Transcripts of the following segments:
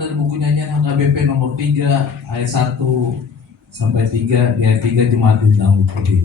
dari buku nyanyian HKBP nomor 3 ayat 1 sampai 3, di ayat 3 Jemaat Bintang Putih.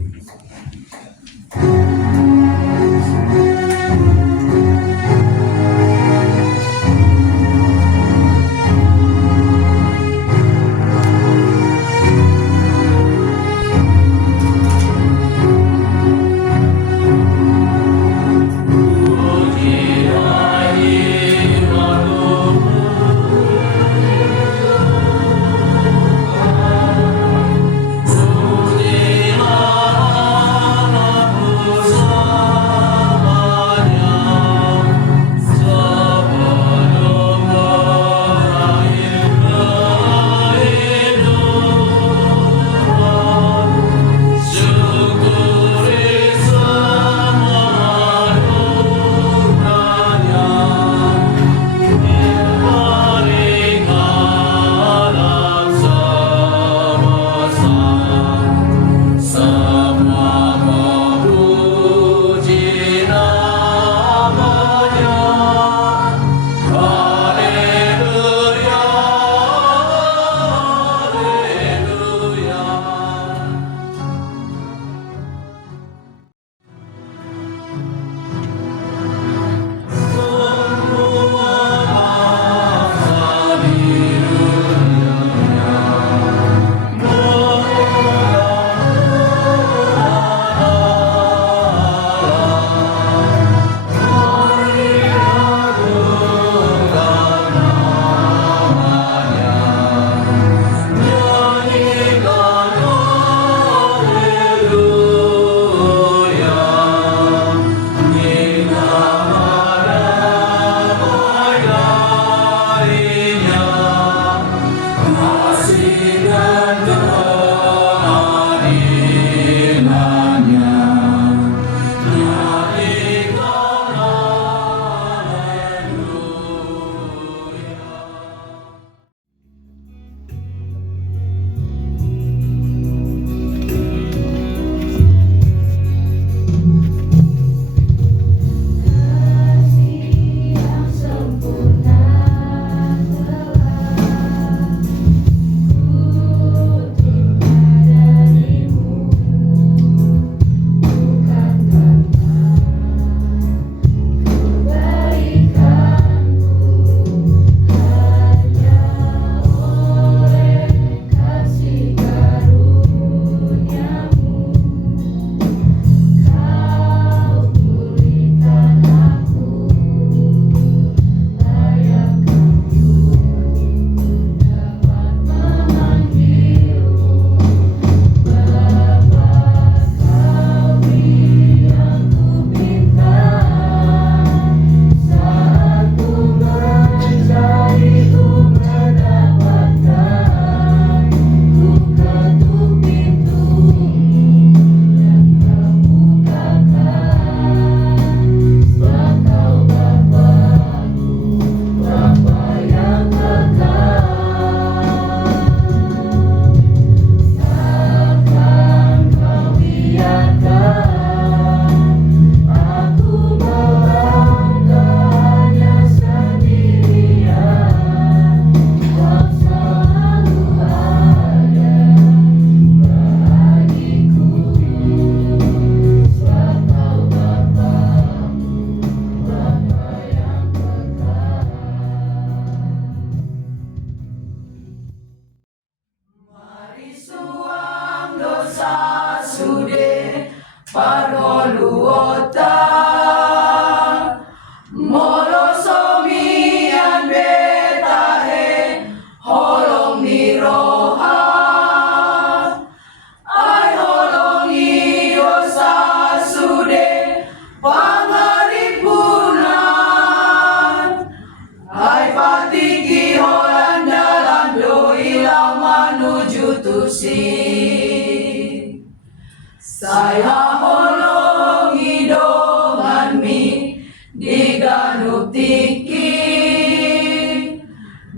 Saya holongi dongan mi diganuk tiki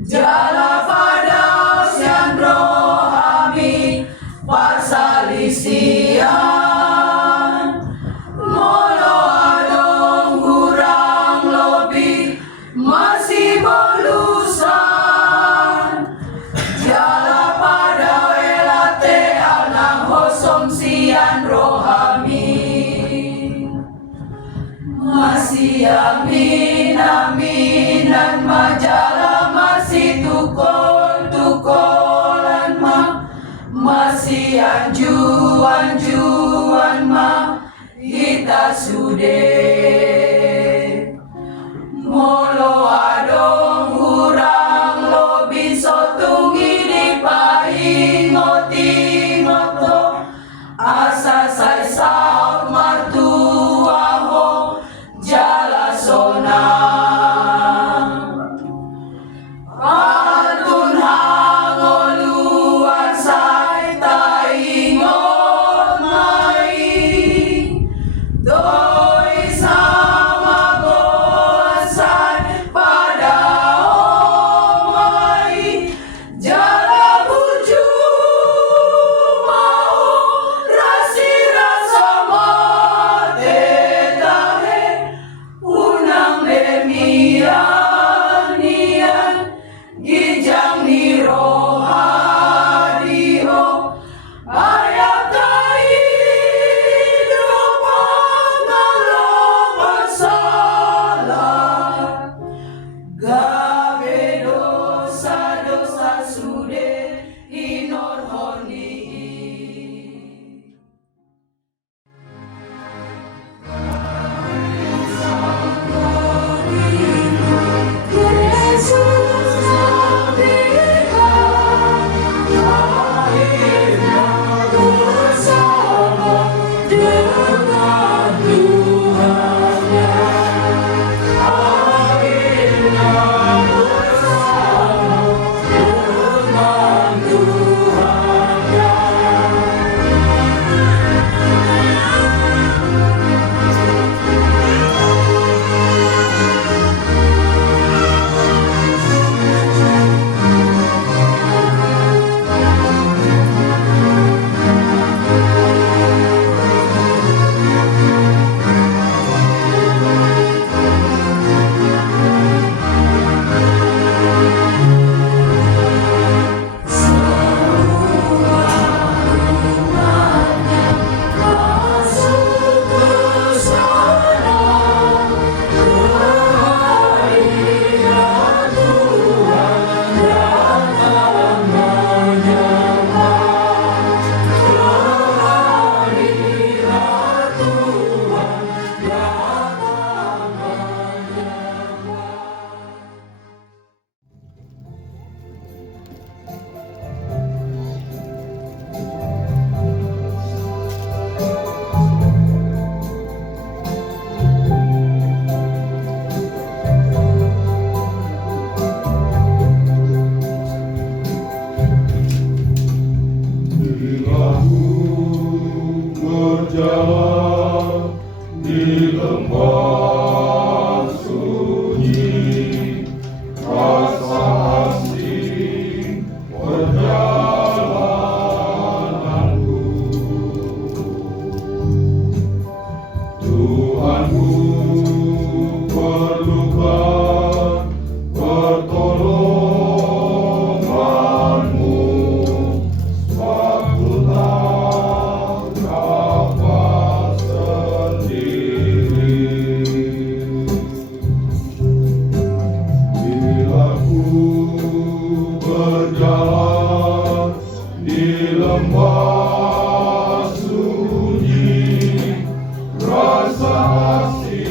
jala pada sian rohami parsalisian molo adong kurang lebih masih belusa aminan majalah masih tukolan masih anjuan kita sudah molo adong hurang lo biso tungi di paingot-ingoto asa say saut martua ho jala sona atun hangoluan say taingot mai doi sama goasay pada omai jala buju mau rasi rasa mate tahe unang demianian gijang ni rohadiho ayat gabe dosa sude inor honi. Yesus Nabiha, akhirnya bersama dengan Tuhannya. Akhirnya bersama dengan Tuhannya. Berjalan di lembah sunyi, rasa asing perjalananku. Tuhanku perlukan pertolonganmu, aku tak dapat sendiri. Bila ku berjalan di lembah sunyi, rasa asing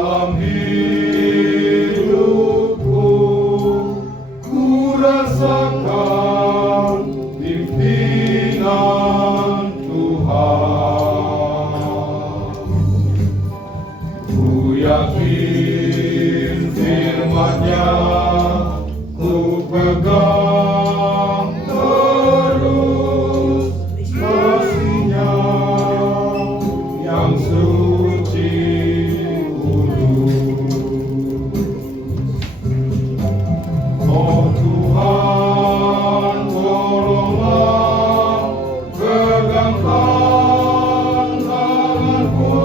dalam hidupku ku rasakan pimpinan Tuhan. Ku yakin firman-Nya, ku pegang terus kasih-Nya yang suci kudus. Oh Tuhan, tolonglah, pegangkan tanganku,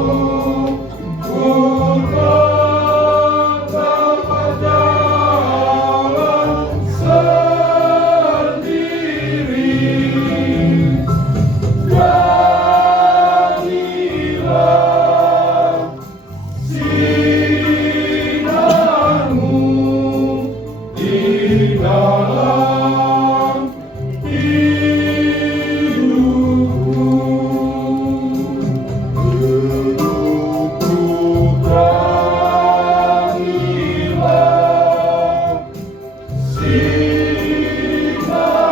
ku tetap berjalan sendiri. Jadilah sinarmu di dalam hidupku. Hidupku terangilah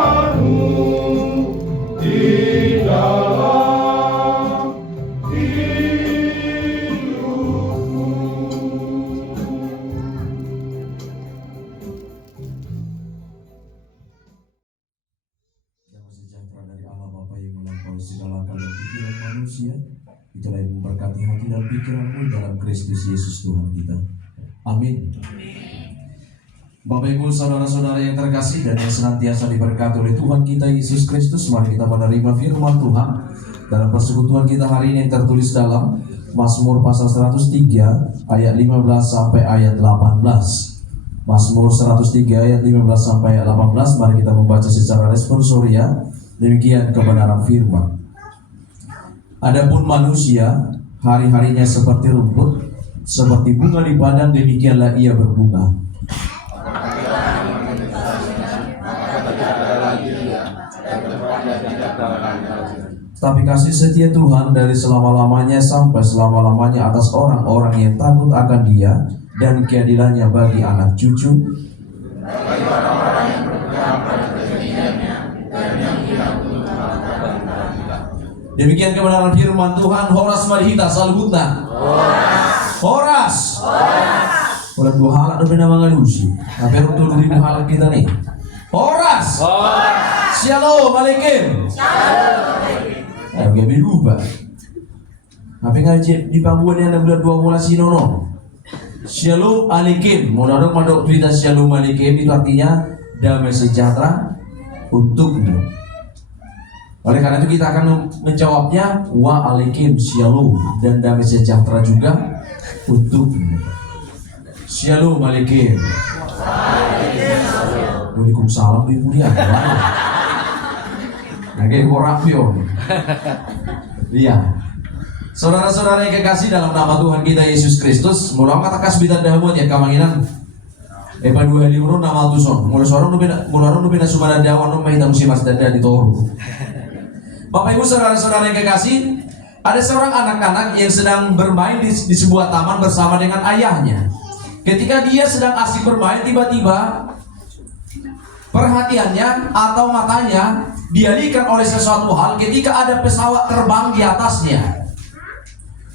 sinarmu di dalam hidupku. Damai sejahtera dari Allah Bapa yang melampaui segala akal dan pikiran manusia, itulah yang memberkati hati dan pikiranmu dalam Kristus Yesus Tuhan kita. Amin. Bapak Ibu saudara-saudara yang terkasih dan yang senantiasa diberkati oleh Tuhan kita Yesus Kristus, mari kita menerima firman Tuhan dalam persekutuan kita hari ini yang tertulis dalam Mazmur pasal 103 ayat 15 sampai ayat 18. Mazmur 103 ayat 15 sampai ayat 18. Mari kita membaca secara responsoria. Demikian kebenaran firman. Adapun manusia, hari-harinya seperti rumput, seperti bunga di padang, demikianlah ia berbunga. Tapi kasih setia Tuhan dari selama-lamanya sampai selama-lamanya atas orang-orang yang takut akan Dia, dan keadilannya bagi anak cucu. Demikian kebenaran firman Tuhan. Horas Madhita Salhutna. Horas. Orang dua halak demi nama ngalusi. Tapi untuk 2000 halak kita nih. Horas. Shalom Alaikum. Gak lupa. Apa ngaji di pangguan yang bulan 2 Sinono. Shalom Alaikum. Menurut mandok berita Shalom Alaikum itu artinya damai sejahtera untukmu. Oleh karena itu kita akan menjawabnya wa alaikum shalom, dan damai sejahtera juga untukmu. Shalom Alaikum. Waalaikumsalam Ibu Mulia. Nggak korapio. Iya. Saudara-saudara yang kekasih dalam nama Tuhan kita Yesus Kristus, mula kata kasbitan dahulu ya kamanginan. Epa 2 hari urun nama tuson. Mula sorong nu bina subana dawan nu mahita musimas dada di toru. Bapak Ibu saudara-saudara yang kekasih, ada seorang anak-anak yang sedang bermain di sebuah taman bersama dengan ayahnya. Ketika dia sedang asik bermain, tiba-tiba perhatiannya atau matanya dialihkan oleh sesuatu hal ketika ada pesawat terbang di atasnya.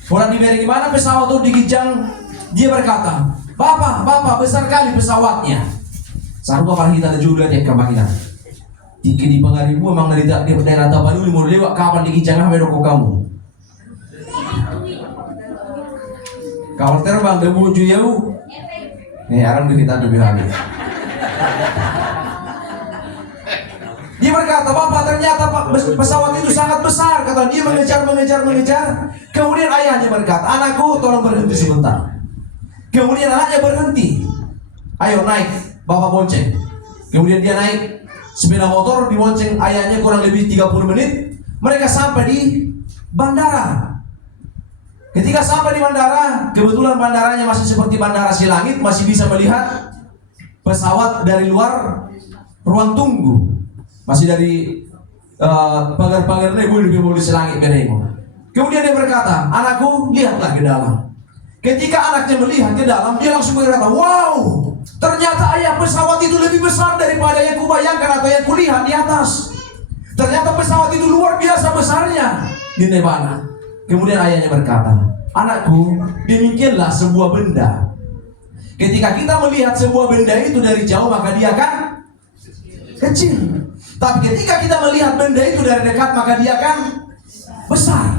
Orang diberi gimana pesawat itu digijang, dia berkata, Bapak, besar kali pesawatnya. Sarua kalau kita ada juga dia kemakinan. Jika di pengaribu memang dari daerah Tabalu mau lewat kapan digijang apa doko kamu? Kawan terbang debu jauh. Arang kita lebih lagi. Dia berkata, Bapak ternyata pesawat itu sangat besar. Kata dia mengejar. Kemudian ayahnya berkata, anakku tolong berhenti sebentar. Kemudian anaknya berhenti. Ayo naik, Bapak bonceng. Kemudian dia naik sepeda motor, dibonceng ayahnya kurang lebih 30 menit. Mereka sampai di bandara. Ketika sampai di bandara, kebetulan bandaranya masih seperti bandara Silangit, masih bisa melihat pesawat dari luar ruang tunggu. Masih dari pagar-pagar ini boleh di Silangit beremo. Kemudian dia berkata, anakku lihatlah ke dalam. Ketika anaknya melihat ke dalam, dia langsung berkata, wow, ternyata ayah pesawat itu lebih besar daripada yang kubayangkan atau yang kulihat di atas. Ternyata pesawat itu luar biasa besarnya di Nevada. Kemudian ayahnya berkata, anakku, demikianlah sebuah benda. Ketika kita melihat sebuah benda itu dari jauh, maka dia akan kecil. Tapi ketika kita melihat benda itu dari dekat, maka dia akan besar.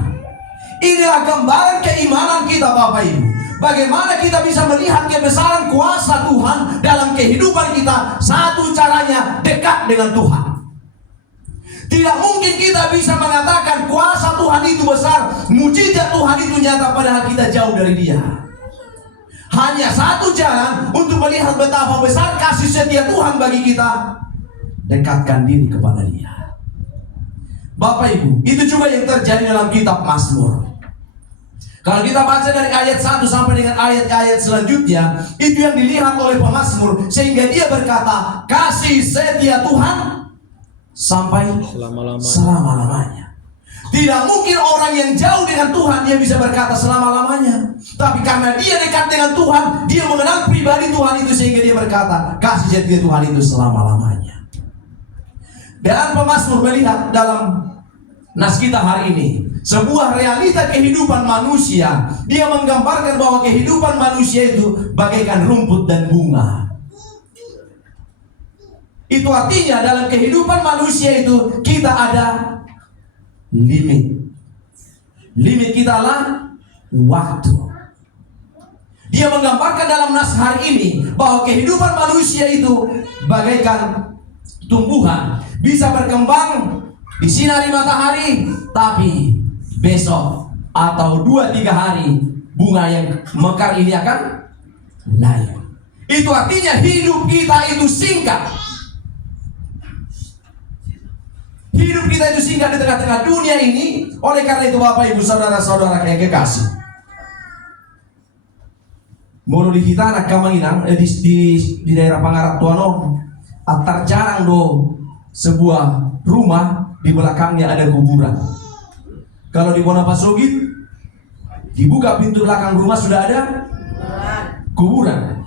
Inilah gambaran keimanan kita, Bapak Ibu. Bagaimana kita bisa melihat kebesaran kuasa Tuhan dalam kehidupan kita? Satu caranya, dekat dengan Tuhan. Tidak mungkin kita bisa mengatakan kuasa Tuhan itu besar, mujizat Tuhan itu nyata, padahal kita jauh dari Dia. Hanya satu jalan untuk melihat betapa besar kasih setia Tuhan bagi kita: dekatkan diri kepada Dia. Bapak Ibu, itu juga yang terjadi dalam kitab Mazmur. Kalau kita baca dari ayat 1 sampai dengan ayat-ayat selanjutnya, itu yang dilihat oleh pemazmur, sehingga dia berkata, kasih setia Tuhan sampai selama-lamanya. Tidak mungkin orang yang jauh dengan Tuhan dia bisa berkata selama-lamanya. Tapi karena dia dekat dengan Tuhan, dia mengenal pribadi Tuhan itu, sehingga dia berkata, kasih setia Tuhan itu selama-lamanya. Dan pemazmur melihat dalam nas kita hari ini sebuah realita kehidupan manusia. Dia menggambarkan bahwa kehidupan manusia itu bagaikan rumput dan bunga. Itu artinya dalam kehidupan manusia itu kita ada limit. Limit kita adalah waktu. Dia menggambarkan dalam nas hari ini bahwa kehidupan manusia itu bagaikan tumbuhan, bisa berkembang disinari matahari, tapi besok atau 2-3 hari bunga yang mekar ini akan layu. Itu artinya hidup kita itu singkat. Hidup kita itu singkat di tengah-tengah dunia ini. Oleh karena itu Bapak Ibu saudara-saudara yang kekasih, Moro di kita anak kamanginang di daerah Pangarap Tuano, atar jarang do sebuah rumah di belakangnya ada kuburan. Kalau di Bonapasogit, dibuka pintu belakang rumah sudah ada kuburan.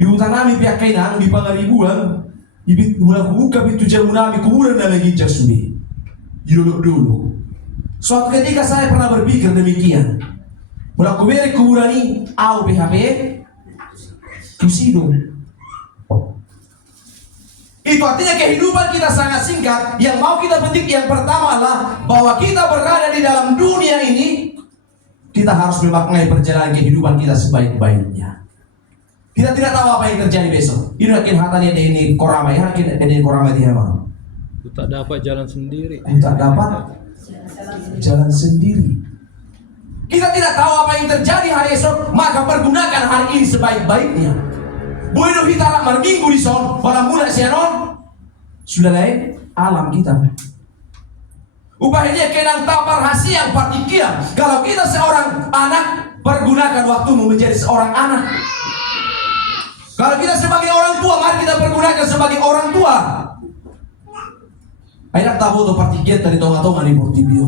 Di hutan nami pihak kainang di Pangaribuan, mulai buka pintu jauh nami kuburan dan lagi jasudi. Dulu. Suatu ketika saya pernah berpikir demikian. Mulai kuberi kuburan ini, au PHP, tusido. Itu artinya kehidupan kita sangat singkat. Yang mau kita petik yang pertama adalah bahwa kita berada di dalam dunia ini, kita harus memaknai perjalanan kehidupan kita sebaik-baiknya. Kita tidak tahu apa yang terjadi besok. Ini yakin hatanya ini korama ya, ini korama dia mah. Tak dapat jalan sendiri. Tak dapat jalan sendiri. Kita tidak tahu apa yang terjadi hari esok, maka pergunakan hari ini sebaik-baiknya. Bueno kita minggu di son, pada muda sianon sudah lain alam kita. Upahnya kenang tapar hasiang partikia. Kalau kita seorang anak, pergunakan waktumu menjadi seorang anak. Kalau kita sebagai orang tua, mari kita pergunakan sebagai orang tua. Anak tahu tu partikia dari tonga-tonga di Portibio.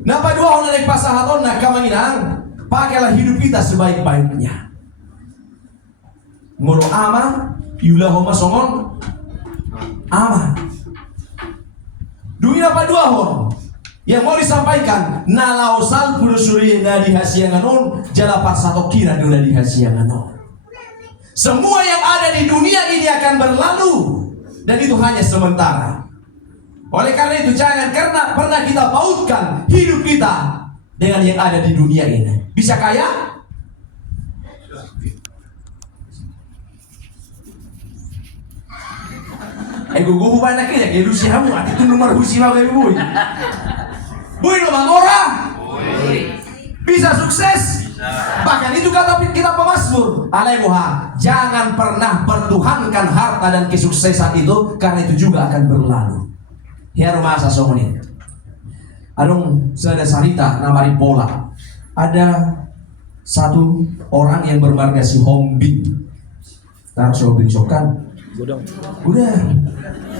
Napa dua orang naik pasahaton nak kamanginang, pakailah hidup kita sebaik-baiknya. Mulu ama, yulah homa songon, ama. Duit apa dua hon? Yang mau disampaikan, nalaosal purusuri nadi hasianganon, jalapat satu kira dulu di hasianganon. Semua yang ada di dunia ini akan berlalu, dan itu hanya sementara. Oleh karena itu jangan karena pernah kita pautkan hidup kita dengan yang ada di dunia ini. Bisa kaya? Gugu banyak ya, kayak Rusia kamu, ati itu nomor Rusia kayak boy. Boy nomor orang, bisa sukses. Bahkan itu kata kita pemazmur, Aleluya, jangan pernah pertuhankan harta dan kesuksesan itu, karena itu juga akan berlalu. Ya rumah asa somoni. Adung sada sarita namari pola. Ada satu orang yang bermarga si Hombing. Taruh si Hombing sokan. Udah.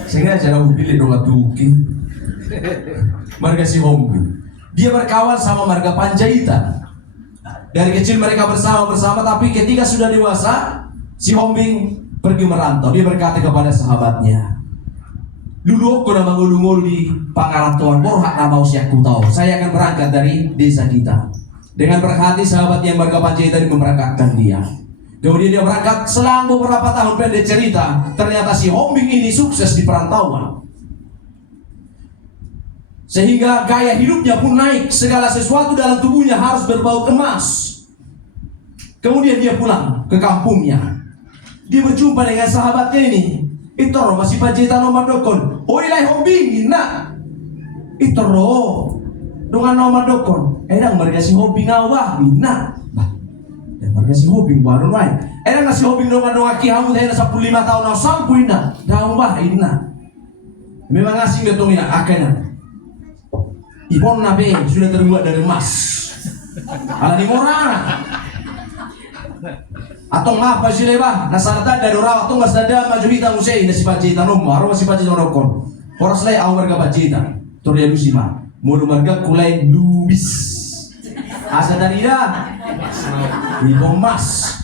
Sehingga cara pilih dong atuki. Marga si Hombing. Dia berkawan sama marga Panjaitan. Dari kecil mereka bersama-sama, tapi ketika sudah dewasa, si Hombing pergi merantau. Dia berkata kepada sahabatnya, dulu aku nama ngulu-ngulu di Pangaratuan, borhak nama usiaku tahu. Saya akan berangkat dari desa kita. Dengan berhati sahabat yang marga Panjaitan memberangkatkan dia. Kemudian dia berangkat, selang beberapa tahun pendek cerita, ternyata si Hombing ini sukses di perantauan. Sehingga gaya hidupnya pun naik, segala sesuatu dalam tubuhnya harus berbau emas. Kemudian dia pulang ke kampungnya. Dia berjumpa dengan sahabatnya ini. Itoro masih Panjaitan nomor dokon. Oilai Hombing, nak. Itoro dengan nomor dokon. Edang mereka si Hombing awah, nak. Dan mereka si Hombing baru naik. Edang si Hombing dengan kihamu saya 15 tahun nak sampai nak. Daun bah nak. Memang asing betul nak akhirnya. Ibon nabe sudah terbuat dari emas. Ala di murah. Atau ngapa sih lebah? Nasarta dari orang atau mas dada maju hitam usai nasi Panjaitan nomor, masih Panjaitan rokon. Horas lay awal marga Panjaitan. Toria lusima. Mulu marga kulai lubis. Asa dari dah. Ibon emas.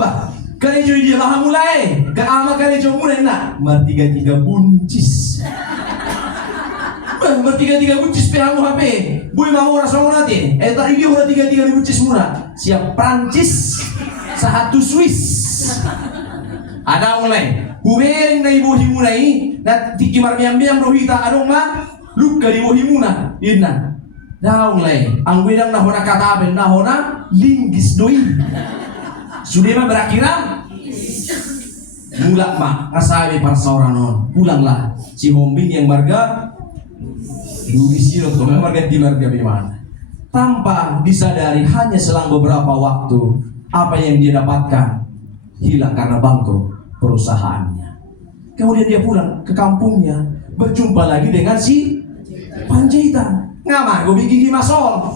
Bah, kali jadi dia maha mulai. Ke ama kali jauh mulai nak. Tiga buncis. Bertiga-tiga buncis pehamu HP. Boy mau orang sama nanti. Tadi dia udah tiga-tiga buncis murah. Siap Prancis, satu Swiss. Ada mulai. Hubering na ibu himunai. Na tiki marmiam-miam rohita adong ma. Luka di ibu himuna. Ina. Dah mulai. Ang wedang nahona kataben nahona linggis doi. Sudah mah berakhiran. Mulak mah. Kasabi para sauranon. Pulanglah si Hombing yang marga Duisiro tuh memang ganti marga bagaimana? Tanpa disadari hanya selang beberapa waktu apa yang dia dapatkan hilang karena bangkrut perusahaannya. Kemudian dia pulang ke kampungnya, berjumpa lagi dengan si Panjaitan. Ngamar gue bikin masol.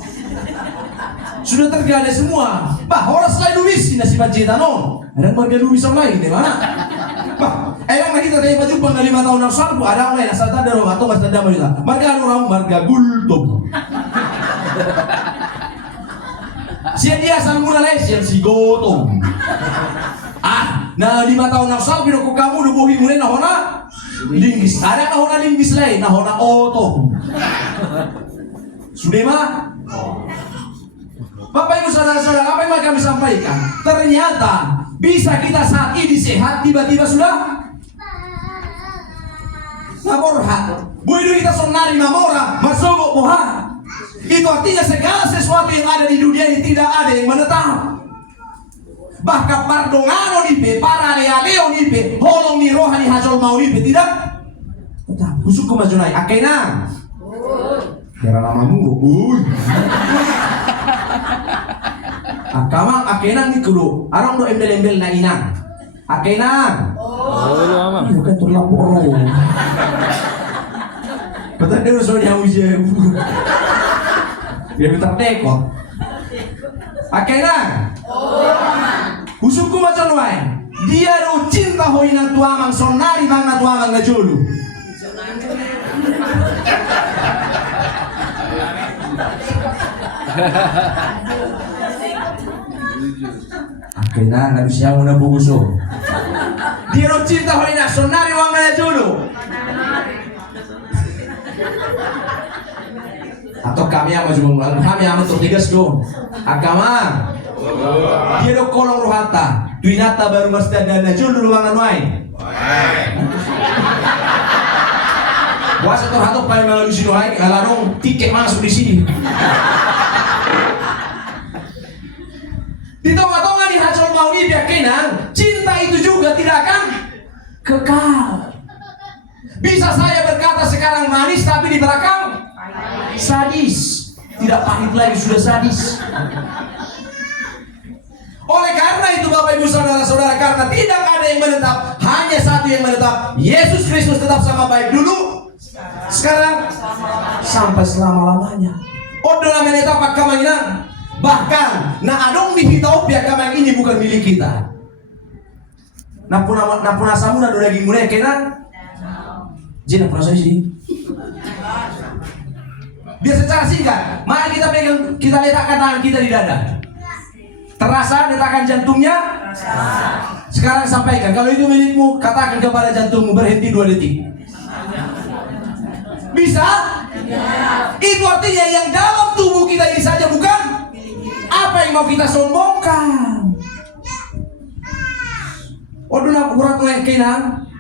Sudah tergade semua. Bah orang selain Duis si Panjaitan non. Ada marga Duis yang lain di mana? Bah Ayang lagi tadi baju pang 5 tahun nak salpu ada orang asal tak ada orang atau nggak ada mereka. Marga orang marga gultom. Siapa dia asal mula lesian si gotong. Nah 5 tahun nak salpu dok kamu dok bohi mulai nahona linggis. Ada nahona linggis lain nahona otong. Sudah mah. Bapak Ibu saudara-saudara apa yang kami sampaikan? Ternyata bisa kita saat ini sehat tiba-tiba sudah Namorha, buidu kita sonari mamora, masogo boha. Itu artinya segala sesuatu yang ada di dunia ini tidak ada yang menetap. Bahkan pardongano nipe, para leo nipe, holong ni rohani hajol mau nipe tidak tetap. Busuk ke majunai, akena. Kira lama mulu, Akama akena ni kudu, arang do embel-embel na inang. Akena. Bukan terlalu Betul dia udah soalnya ujian. Dia minta tekot. Akhirnya Usukku macam lain. Dia ru cinta hoina tuamang sonari bangna tuamang na julu. Akhirnya nggak bisa muna buguso. Dia ru cinta hoina sonari bangna na julu. Atau kami yang maju mengulang, kami yang untuk tiga dong. Agama, dia do kolong rohata, duinata baru masda dan najul dulu wangan wain. Wasa terhatuk paling malu di sini wain, alarong tiket masuk di sini. Di tengah-tengah di hajol mau ni biakinan, cinta itu juga tidak akan kekal. Bisa saya berkata sekarang manis tapi di belakang sadis, tidak pahit lagi sudah sadis. Oleh karena itu Bapak Ibu saudara-saudara, karena tidak ada yang menetap, hanya satu yang menetap, Yesus Kristus tetap sama baik dulu, sekarang sampai selama-lamanya. Odola menetap akamanya, bahkan na adong di Ethiopia kamang ini bukan milik kita. Napuna samu na do daging mulai kena. Jina pernah saya sini. Biar secara singkat, mari kita pegang, kita letakkan tangan kita di dada. Terasa letakkan jantungnya? Sekarang sampaikan, kalau itu milikmu, katakan kepada jantungmu berhenti 2 detik. Bisa? Itu artinya yang dalam tubuh kita ini saja bukan apa yang mau kita sombongkan. Waduh, nak urat yang kenang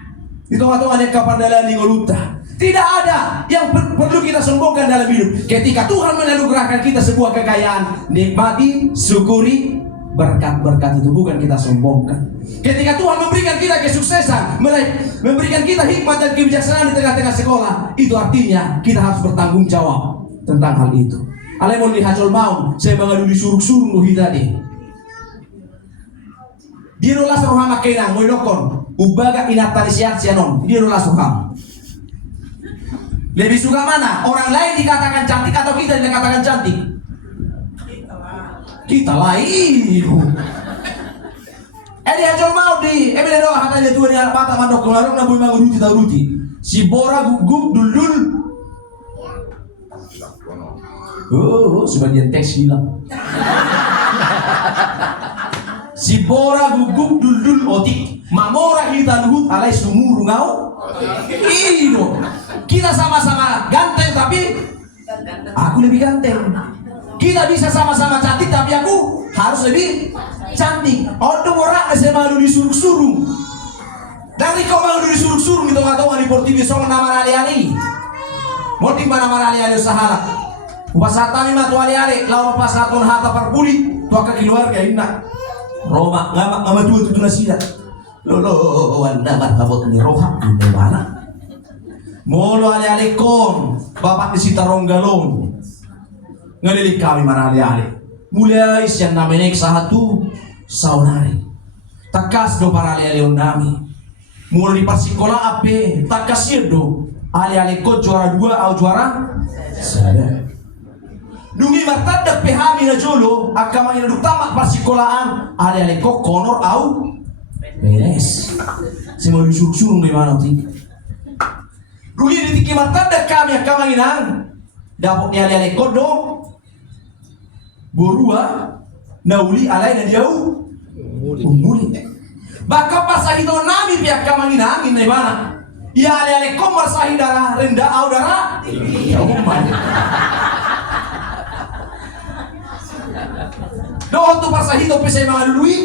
itu atau ada kapan di ngoluta. Tidak ada yang perlu kita sombongkan dalam hidup. Ketika Tuhan menganugerahkan kita sebuah kekayaan, nikmati, syukuri berkat-berkat itu, bukan kita sombongkan. Ketika Tuhan memberikan kita kesuksesan, memberikan kita hikmat dan kebijaksanaan di tengah-tengah sekolah, itu artinya kita harus bertanggung jawab tentang hal itu. Alemon di hajol mau, saya mengadu di suruk-suruk nuhi tadi. Dia nulas rohama kenang, mau dokon, ubaga inatari siat sianon, dia nulas roham. Lebih suka mana? Orang lain dikatakan cantik atau kita dikatakan cantik? Kita lain. Dia hajol mau di, dia doa hatanya Tuhan yang patah mandok kelarung nabu mang ruti tahu ruti. Si bora gugup dul. Oh, sebagian teks hilang. Si bora gugup dul otik. Mamora kita luhut alai sumuru ngau. Iyo. Kita sama-sama ganteng tapi aku lebih ganteng. Kita bisa sama-sama cantik tapi aku harus lebih cantik. Odong orang saya malu disuruh-suruh. Dari kau malu disuruh-suruh itu nggak tahu di portivi soal nama ali-ali. Mau di mana nama ali-ali usaha. Upasata ni matu ali-ali. Lawan pasatun hata perpuli. Tua ke keluarga indah. Roma ngama tua itu nasihat. Lolo wanda marhabot ni roha di mana? Molo ali-ali kon bapak di Sitaronggalong ngelilik kami mana ali-ali mulai siang namanya satu saunari takas do para ali-ali ondami mulai di pasikola ape takas do ali-ali kon juara 2 au juara sada dungi martadak pehami na jolo akama ina tamak pasikolaan ali-ali kon konor au beres semua disurung di mana ti Ruli di tiki martadak kami yang kamanginang dapat niali-ali kodo borua nauli alai na diau umuli baka pasahito nami pihak kamanginang inay mana ia ali-ali komar sahidara rendah au dara umman doon tu pasahito pisay mga lului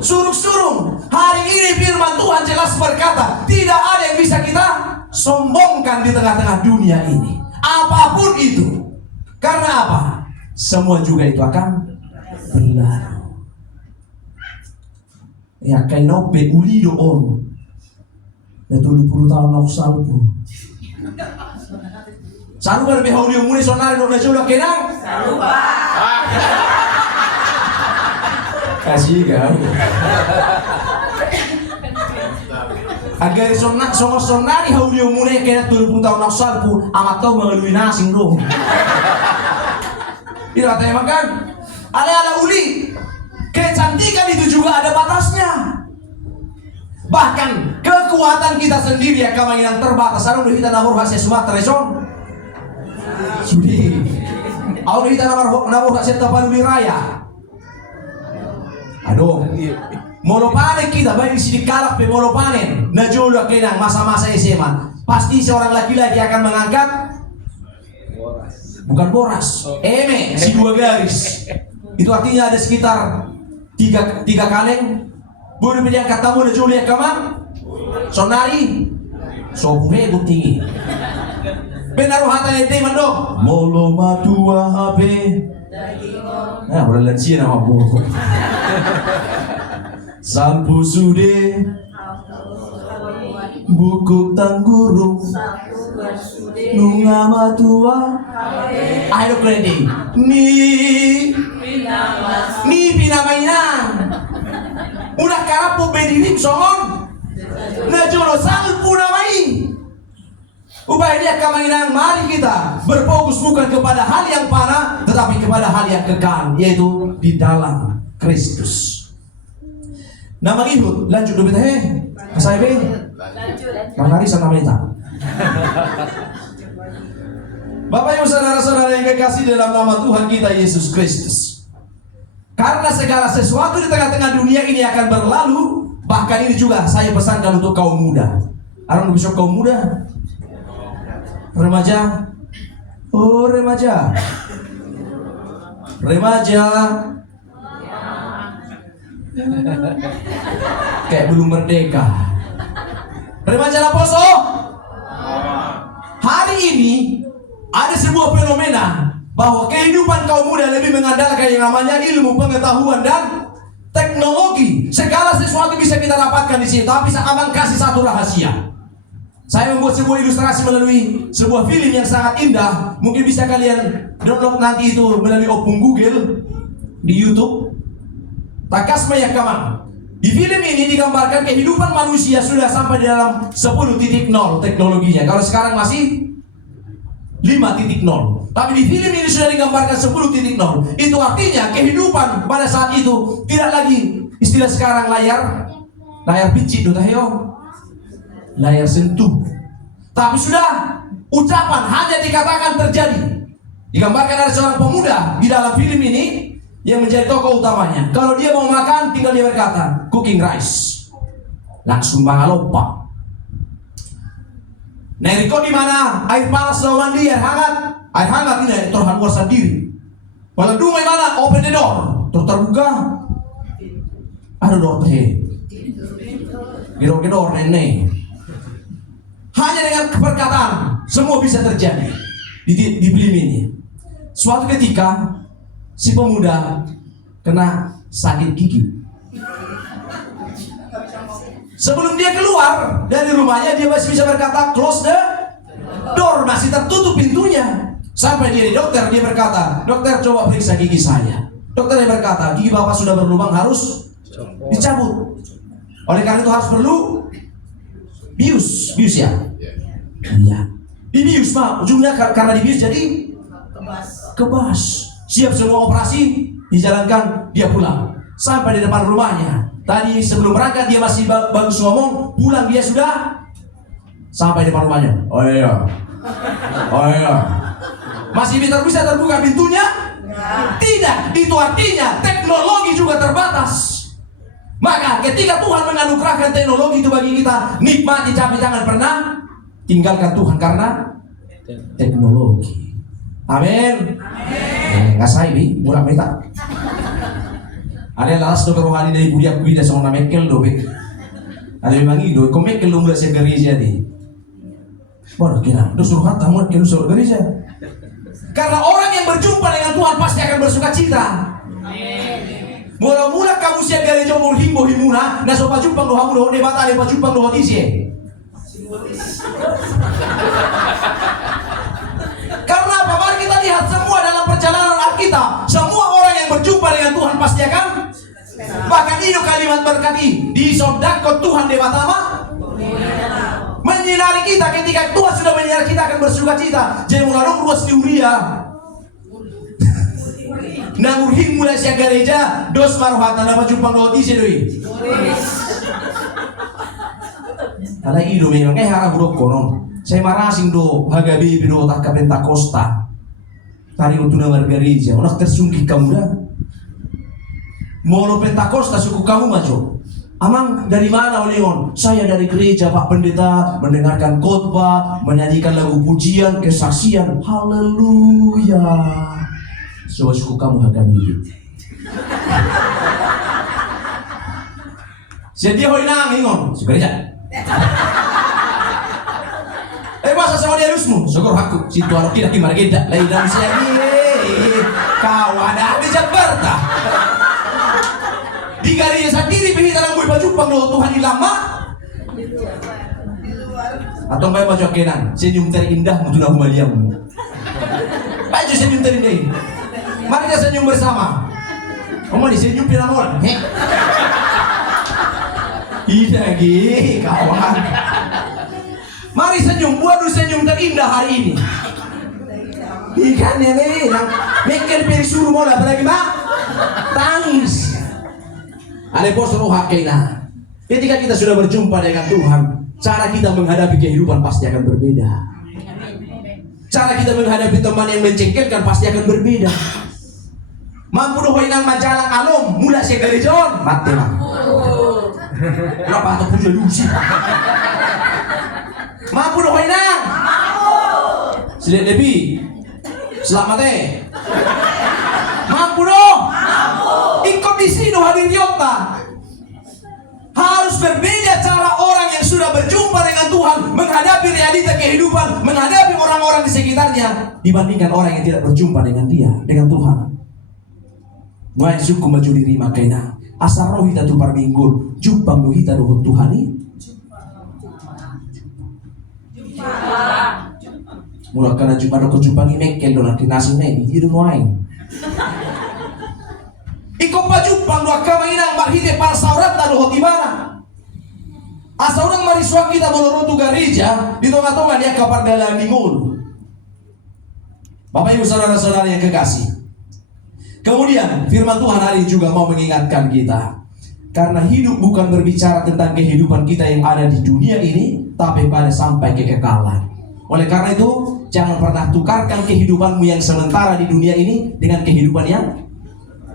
surung-surung. Hari ini firman Tuhan jelas berkata, tidak ada yang bisa kita sombongkan di tengah-tengah dunia ini. Apapun itu. Karena apa? Semua juga itu akan berlalu. Ya kaino be ulido on. Na 20 tahun aku salpo. Salu berbe haudio muni sonari do na jolo kenang? Salupa. Kasih kau. Agar sonari haudio mune kena 20 tahun naksalpu amat tau mengalui nasing dong. Tidak tema kan? Ala-ala uli. Kecantikan itu juga ada batasnya. Bahkan kekuatan kita sendiri ya kemainan terbatas. Ada udah kita nabur hasil Sumatera son. Sudi. Ada kita nabur hasil Tapanuli Raya. Aduh, molo panen kita baik di sini kalak pe molo panen. Najolo kenang masa-masa SMA. Pasti seorang laki-laki akan mengangkat bukan boras, eme si 2 garis. Itu artinya ada sekitar 3 kaleng. Boleh diangkat tamu najolo ya kamang. Sonari, sobuhe tinggi. Benar hatanya teman dong. Molo matua habe. Nah, boleh lansia nama bohong. Sampu sude buku tanggurung nunga matua ayo kreding ni pinamainan udah karapo bedirik songon najolo salpu namai upaya dia kamanginang. Mari kita berfokus bukan kepada hal yang panah tetapi kepada hal yang kekal, yaitu di dalam Kristus. Nama ihut lanjut dulu beta saya be lanjut Hari sana beta Bapak Ibu saudara-saudara yang kekasih dalam nama Tuhan kita Yesus Kristus. Karena segala sesuatu di tengah-tengah dunia ini akan berlalu. Bahkan ini juga saya pesankan untuk kaum muda. Orang besok kaum muda, remaja, oh remaja, remaja, kayak belum merdeka. Remaja Laposo, hari ini ada sebuah fenomena bahwa kehidupan kaum muda lebih mengandalkan yang namanya ilmu, pengetahuan dan teknologi. Segala sesuatu bisa kita dapatkan di sini. Tapi abang kasih satu rahasia. Saya membuat sebuah ilustrasi melalui sebuah film yang sangat indah. Mungkin bisa kalian download nanti itu melalui Opung Google di YouTube. Takas Maya Kamang. Di film ini digambarkan kehidupan manusia sudah sampai di dalam 10.0 teknologinya. Kalau sekarang masih 5.0. Tapi di film ini sudah digambarkan 10.0. Itu artinya kehidupan pada saat itu tidak lagi istilah sekarang layar picit layar sentuh. Tapi sudah ucapan hanya dikatakan terjadi. Digambarkan ada seorang pemuda di dalam film ini yang menjadi tokoh utamanya. Kalau dia mau makan tinggal dia berkata cooking rice. Langsung bangalopa. Neriko di mana? Air panas lawan mandi, air hangat. Air hangat ini terhan luar sendiri. Walau dumai mana? Open the door. Terbuka. Ada door teh. Gedor nenek. Hanya dengan perkataan semua bisa terjadi di film ini. Suatu ketika si pemuda kena sakit gigi. Sebelum dia keluar dari rumahnya, dia masih bisa berkata close the door, masih tertutup pintunya. Sampai dia di dokter, dia berkata, dokter coba periksa gigi saya. Dokter yang berkata, gigi bapak sudah berlubang, harus dicabut. Oleh karena itu harus perlu bius ya. Iya. Dibius mah, ujungnya karena dibius jadi kebas. Siap semua operasi, dijalankan, dia pulang. Sampai di depan rumahnya. Tadi sebelum berangkat dia masih bagus ngomong, pulang dia sudah sampai di depan rumahnya. Oh iya. Masih bisa terbuka pintunya? Tidak. Itu artinya teknologi juga terbatas. Maka ketika Tuhan menganugerahkan teknologi itu bagi kita, nikmati tapi jangan pernah tinggalkan Tuhan karena teknologi. Amin. Nggak saya ini murah meta. Ada lalas do rohani dari budia kuida sama nama Mekel do be. Ada memang itu, kau Mekel do mulai saya gereja deh. Baru kira, do suruh kata mau kira suruh gereja. Karena orang yang berjumpa dengan Tuhan pasti akan bersuka cita. Mula-mula kamu siap gereja mau himuna, na so pajumpang do hamu do ne bata ne pajumpang do hotisi. Karena apa? Mari kita lihat semua dalam perjalanan Alkitab, semua orang yang berjumpa dengan Tuhan pasti akan. Bahkan itu kalimat berkati di sodako Tuhan Dewatama menyinari kita. Ketika Tuhan sudah menyinari kita akan bersuka cita. Jadi mularong ruas diuria namurhing mulai siang gereja dos maruhatan nama jumpang roti sedoi. Karena itu memang harap buruk konon. Saya marasing do hagabi do tak kapenta costa. Tari untuk nama gereja. Onak tersungki kamu dah. Mono Pentakosta suku kamu maco. Amang dari mana Oleon? Saya dari gereja Pak Pendeta, mendengarkan khotbah, menyanyikan lagu pujian, kesaksian. Haleluya. Coba suku kamu harga milik. Jadi hoi nang ingon, gereja. Masa sama dia rusmu? Syukur aku. Situ alo kita kimar kita. Lain dalam saya kau ada di Jakarta. Di gereja sendiri behita nang baju panglo Tuhan ilama. Atau may baju kenan, senyum terindah mutu na humaliam. Baju senyum terindah. Mari kita senyum bersama. Kamu di senyum pinamon. Ida lagi kawan. Mari senyum, buat senyum terindah hari ini. Ikan yang ini, Mekel perisuruh mola apalagi mak? Tangis. Ale pos roh hakina. Ketika kita sudah berjumpa dengan Tuhan, cara kita menghadapi kehidupan pasti akan berbeda. cara kita menghadapi teman yang mencengkelkan pasti akan berbeda. Mampu doh hoinang majalah alom, mula sih dari John, mati mah. Kenapa atau punya lusi? Mampu doh hoinang. Sudah lebih. Selamat Mampu doh. Ikut di sini doh hadir Yota. Harus berbeda cara orang yang sudah berjumpa dengan Tuhan menghadapi realita kehidupan, menghadapi orang-orang di sekitarnya dibandingkan orang yang tidak berjumpa dengan dia, dengan Tuhan. Nuai suku maju diri makanya asal roh kita tu parminggur jupang roh kita roh Tuhan ini. Mula kana jumpa roh jupang ini mekel dolan kinasi ini di nuai. Ikaw pa jupang doa kamanginang marhite para saurat na roh tibana. Asa orang mariswa kita boloro tu gereja di tengah-tengah dia kapar dalam minggu. Bapak Ibu saudara-saudara yang kekasih. Kemudian firman Tuhan hari ini juga mau mengingatkan kita. Karena hidup bukan berbicara tentang kehidupan kita yang ada di dunia ini, tapi pada sampai kekekalan. Oleh karena itu, jangan pernah tukarkan kehidupanmu yang sementara di dunia ini dengan kehidupan yang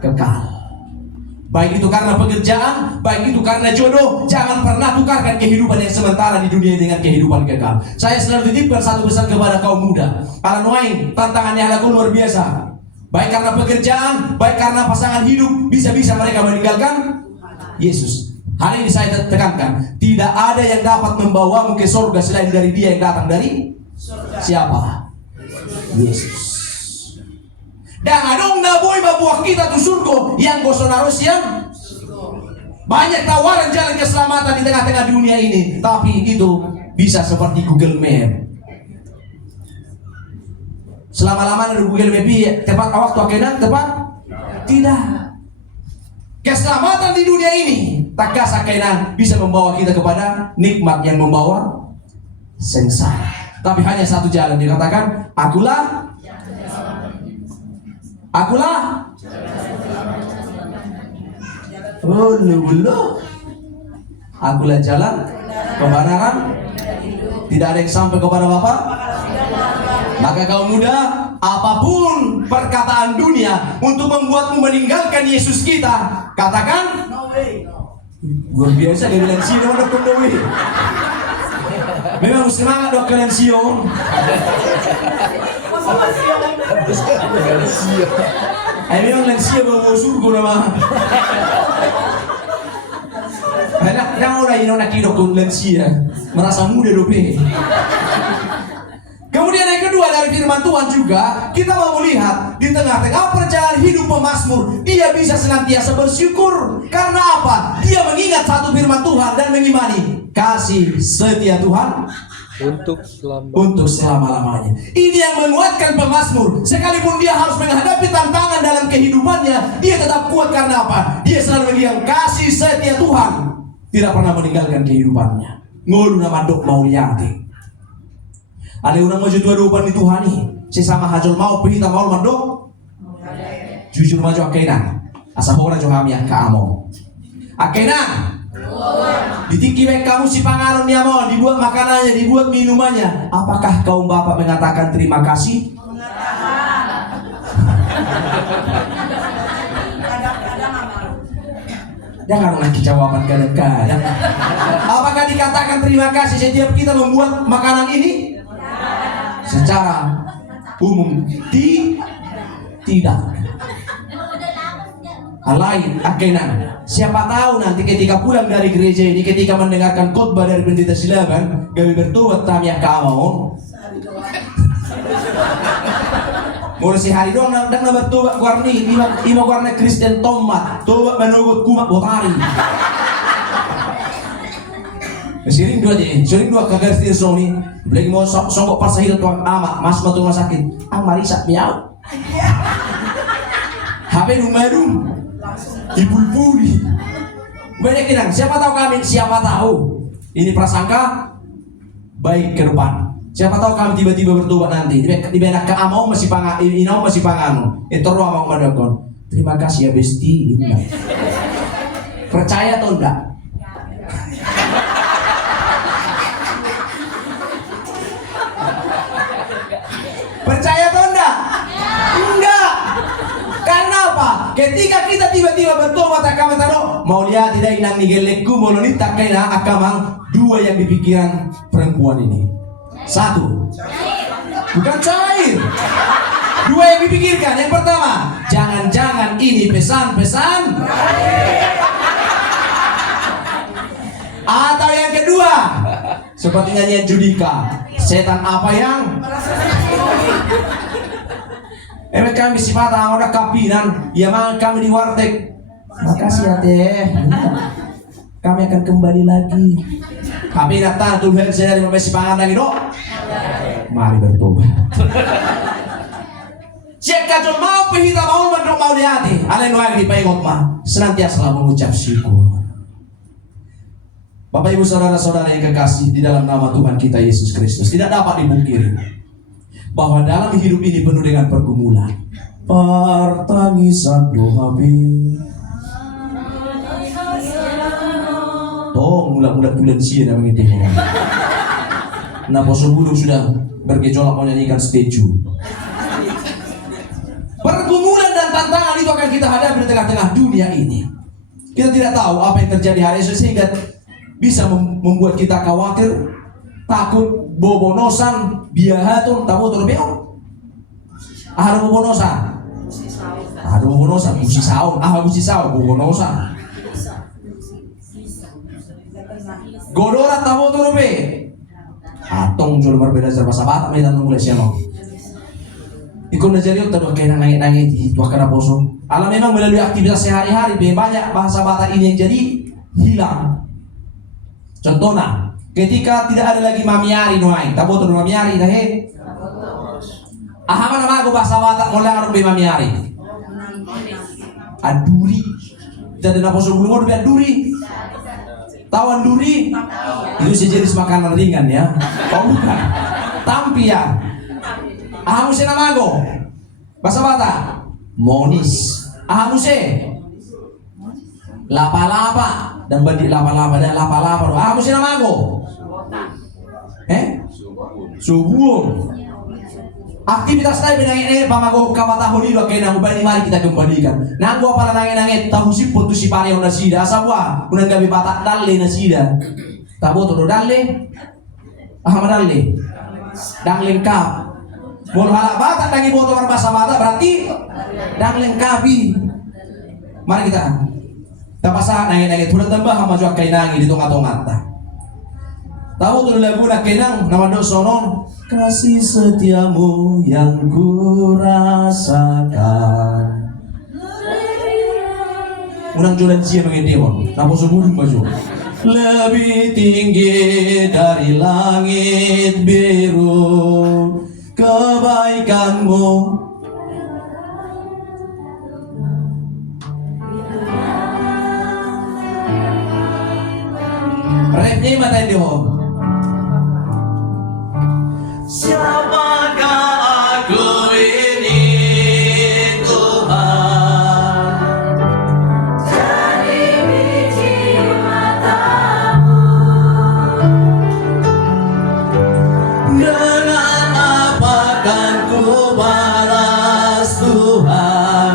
kekal. Baik itu karena pekerjaan, baik itu karena jodoh, jangan pernah tukarkan kehidupan yang sementara di dunia dengan kehidupan kekal. Saya selalu titipkan satu pesan kepada kaum muda. Para nuain, tantangannya halaku luar biasa. Baik karena pekerjaan, baik karena pasangan hidup, bisa-bisa mereka meninggalkan Yesus. Hari ini saya tekankan, tidak ada yang dapat membawamu ke surga selain dari Dia yang datang dari siapa? Yesus. Dan adong na boy mabuah kita tu surga yang gosonarus yang banyak tawaran jalan keselamatan di tengah-tengah dunia ini, tapi itu bisa seperti Google Map. Selama-lamanya di Google Map tepat waktu akhirnya tepat tidak. Keselamatan di dunia ini tak kasah kainan bisa membawa kita kepada nikmat yang membawa sengsara. Tapi hanya satu jalan, dikatakan akulah akulah jalan kebenaran, tidak ada yang sampai kepada Bapa. Maka kaum muda, apapun perkataan dunia untuk membuatmu meninggalkan Yesus kita, katakan luar biasa dia bilang sih dong dok Dewi. Memang semangat dok kalian siong. Memang lansia bawa surga nama. Karena udah ini nak kidok lansia, merasa muda dope. Kemudian yang kedua dari firman Tuhan juga kita mau melihat di tengah-tengah perjalanan hidup pemazmur dia bisa senantiasa bersyukur. Karena apa? Dia mengingat satu firman Tuhan dan mengimani kasih setia Tuhan untuk selama-lamanya. Ini yang menguatkan pemazmur. Sekalipun dia harus menghadapi tantangan dalam kehidupannya, dia tetap kuat karena apa? Dia selalu mengingat kasih setia Tuhan tidak pernah meninggalkan kehidupannya. Ngulu nama dok mau liati. Ada orang maju dua-duaan di Tuhan nih. Sesama hajol mau pihita mau mandok. Jujur maju akena. Asa hora jo kami kaamo. Akena. Ditiki baik kamu si pangaron niya mo, dibuat makanannya, dibuat minumannya. Apakah kaum bapak mengatakan terima kasih? Jangan lagi jawaban kadang-kadang. Apakah dikatakan terima kasih setiap kita membuat makanan ini? Secara umum tidak. Lain akhirnya siapa tahu nanti ketika pulang dari gereja ini, ketika mendengarkan khotbah dari pendeta Silaban, gawe bertobat tamya kaamon. Mulai si hari doang nang bertobat warni ima warna Kristen tomat, tobat menugut kumak botari. Sering dua kagak stirso nih. Lagi mau songkok pasahir tuan amat, mas batu rumah sakit. Marisa miau. HP rumah Ibul-buli. Banyak bilang, siapa tahu ini prasangka baik ke depan. Siapa tahu kami tiba-tiba bertobat nanti. Di benak ke amau masih pangan. Itu ruang mau madakon. Terima kasih ya besti. Percaya atau enggak? ketika kita tiba-tiba bertobat akan tahu mau lihat tidak inang nigelekku mau nita kena akamang dua yang di pikiran perempuan ini. Satu, bukan cair. Dua yang dipikirkan. Yang pertama, jangan-jangan ini pesan-pesan. Atau yang kedua, seperti nyanyian Judika, setan apa yang kami si mata udah kapinan, ya mang kami di warteg. Makasih ya teh. Kami akan kembali lagi. Kami datang Tuhan saya dari Mesi Pangan lagi dok. Mari bertobat. Cek kacau mau pihita mau mendok mau di hati. Alen lagi di paygot mah senantiasa mengucap syukur. Bapak Ibu saudara-saudara yang kekasih di dalam nama Tuhan kita Yesus Kristus, tidak dapat dipungkiri bahwa dalam hidup ini penuh dengan pergumulan, pertangisan doa tong mulak-mulak bulan sia namanya teh. Nah poso buduk sudah bergejolak menyanyikan statue. Pergumulan dan tantangan itu akan kita hadapi di tengah-tengah dunia ini. Kita tidak tahu apa yang terjadi hari esok sehingga bisa membuat kita khawatir, takut, bobonosan, biahatun, tamu terbeong. Ada bobonosan. Ada bobonosan, busisaun, bobonosan. Godora tamu terbe. Atong jual berbeda berbahasa Batak medan mulai siapa. Ikut najari untuk kena nangis di tua kena poso. Alam memang melalui aktivitas sehari-hari banyak bahasa Batak ini yang jadi hilang. Contohnya, ketika tidak ada lagi mamiari noai, tahu tu mamiari dah he. Ahama nama aku bahasa Batak mulai harus be mamiari. Aduri, jadi nama poso belum ada aduri. Tawan duri itu sejenis makanan ringan ya. Oh bukan. Tampian. Ahamuse namago. Bahasa Batak. Monis. Ahamuse. Lapa-lapa dan badi lapa-lapa dan lapa-lapa. Ahamuse namago. Subuh. Aktivitas tayo binangin pamago kamatahon nilo kaya nang ubay ni mari kita kembalikan. Nanggo para nangin tahu si putu si pare na sida asabwa unang gabi Batak dalle na sida. Tabo to dalle. Dalle. Dang lengkap. Mul halak Batak dangi boto bahasa Batak berarti dang lengkapi. Mari kita. Tapasa nangin tulad tambah maju kay nangi di tonga-tonga ta. Tahu tu lagu nak kenang nama dok sonon kasih setiamu yang ku rasakan. Unang jualan sia mengendion, nama sebelum maju. Lebih tinggi dari langit biru kebaikanmu. Refnya mata dia. Siapakah aku ini Tuhan? Jadi biji matamu. Dengan apa kan ku balas Tuhan?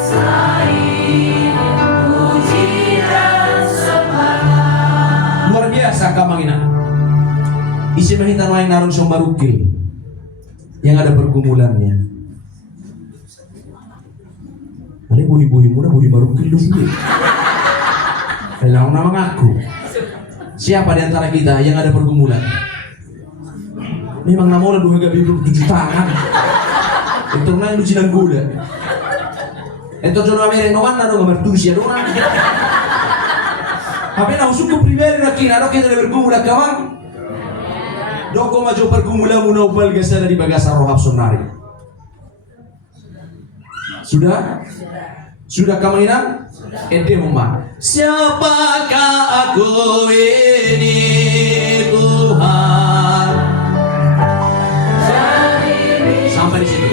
Selain puji dan sembah. Luar biasa kamangina. Isi mahitan wain narong siyang marukil yang ada pergumulannya. Ini buhi-buhi muna, buhi marukil lu sulit. Kailangan nama ngaku. Siapa di antara kita yang ada pergumulan? Memang nama orang dua gabi 7 tangan. Itu nang lu cinang gula. Itu jono amere no wanna no mertusia do. Tapi na usuko pribadi na kina kita bergumulan kawan. Doko maju pergumulan muna upal gasa dari bagasa rohab sonari. Sudah? Sudah kamu inang? Ente mumma. Siapakah aku ini Tuhan? Sampai di situ.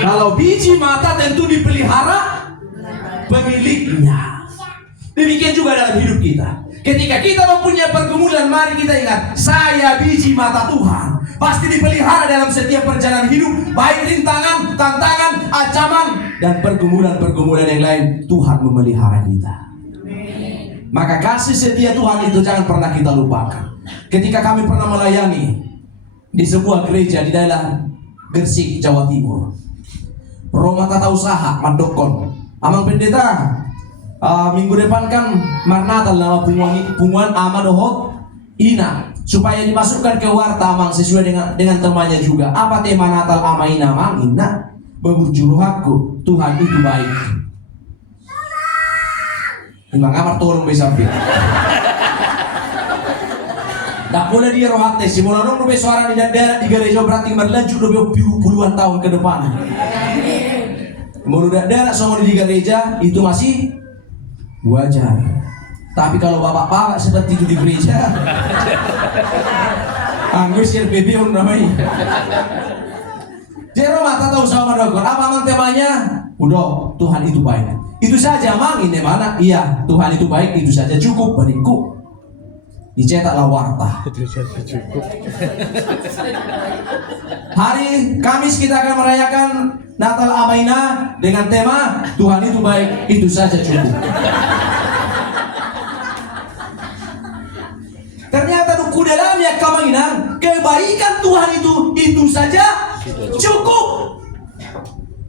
Kalau biji mata tentu dipelihara pemiliknya. Demikian juga dalam hidup kita. Ketika kita mempunyai pergumulan, mari kita ingat, saya biji mata Tuhan. Pasti dipelihara dalam setiap perjalanan hidup, baik rintangan, tantangan, ancaman, dan pergumulan-pergumulan yang lain, Tuhan memelihara kita. Maka kasih setia Tuhan itu jangan pernah kita lupakan. Ketika kami pernah melayani di sebuah gereja di daerah Gresik, Jawa Timur, Roma Tata Usaha, Mandokon, Amang Pendeta, minggu depan kan Marnatal nama punguan Amadohot Ina, supaya dimasukkan ke warta Amang sesuai dengan temannya juga. Apa tema Natal Amaina Amang Ina? Berbujur hakku, Tuhan itu baik. Imang amar tolong besampi. Tak boleh dia rohate. Si mula nong lebih suara di daerah di gereja berarti berlanjut lebih puluhan tahun ke depan. Menurut daerah semua di gereja itu masih wajar. Tapi kalau bapak-bapak seperti itu di gereja, anggus RPB namanya. Jero mata tahu sama dokter. Apa mang temanya? Udah, Tuhan itu baik. Itu saja mang ini mana? Iya, Tuhan itu baik, itu saja cukup bagiku. Dicetaklah warta. Itu saja cukup. Hari Kamis kita akan merayakan Natal Amaina dengan tema Tuhan itu baik, itu saja cukup. Ternyata duku dalamnya kemainan kebaikan Tuhan itu saja cukup.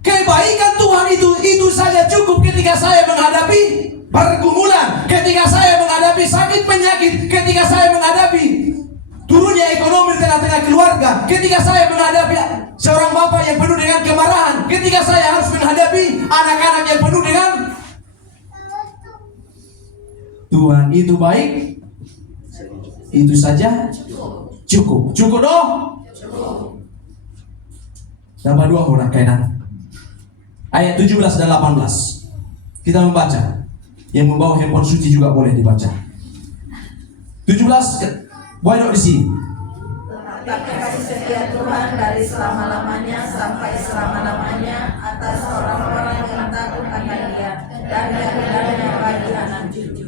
Kebaikan Tuhan itu saja cukup ketika saya menghadapi pergumulan, ketika saya menghadapi sakit penyakit, ketika saya menghadapi turunnya ekonomi di tengah-tengah keluarga, ketika saya menghadapi seorang bapak yang penuh dengan kemarahan, ketika saya harus menghadapi anak-anak yang penuh dengan Tuhan itu baik, itu saja cukup. Cukup dong. Tambah 2 orang kainan. Ayat 17 dan 18. Kita membaca. Yang membawa handphone suci juga boleh dibaca. 17 boleh di sini. Tapi kasih setia Tuhan dari selama-lamanya sampai selama-lamanya atas orang-orang yang takut akan Dia dan yang ridhonya bagi anak cucu.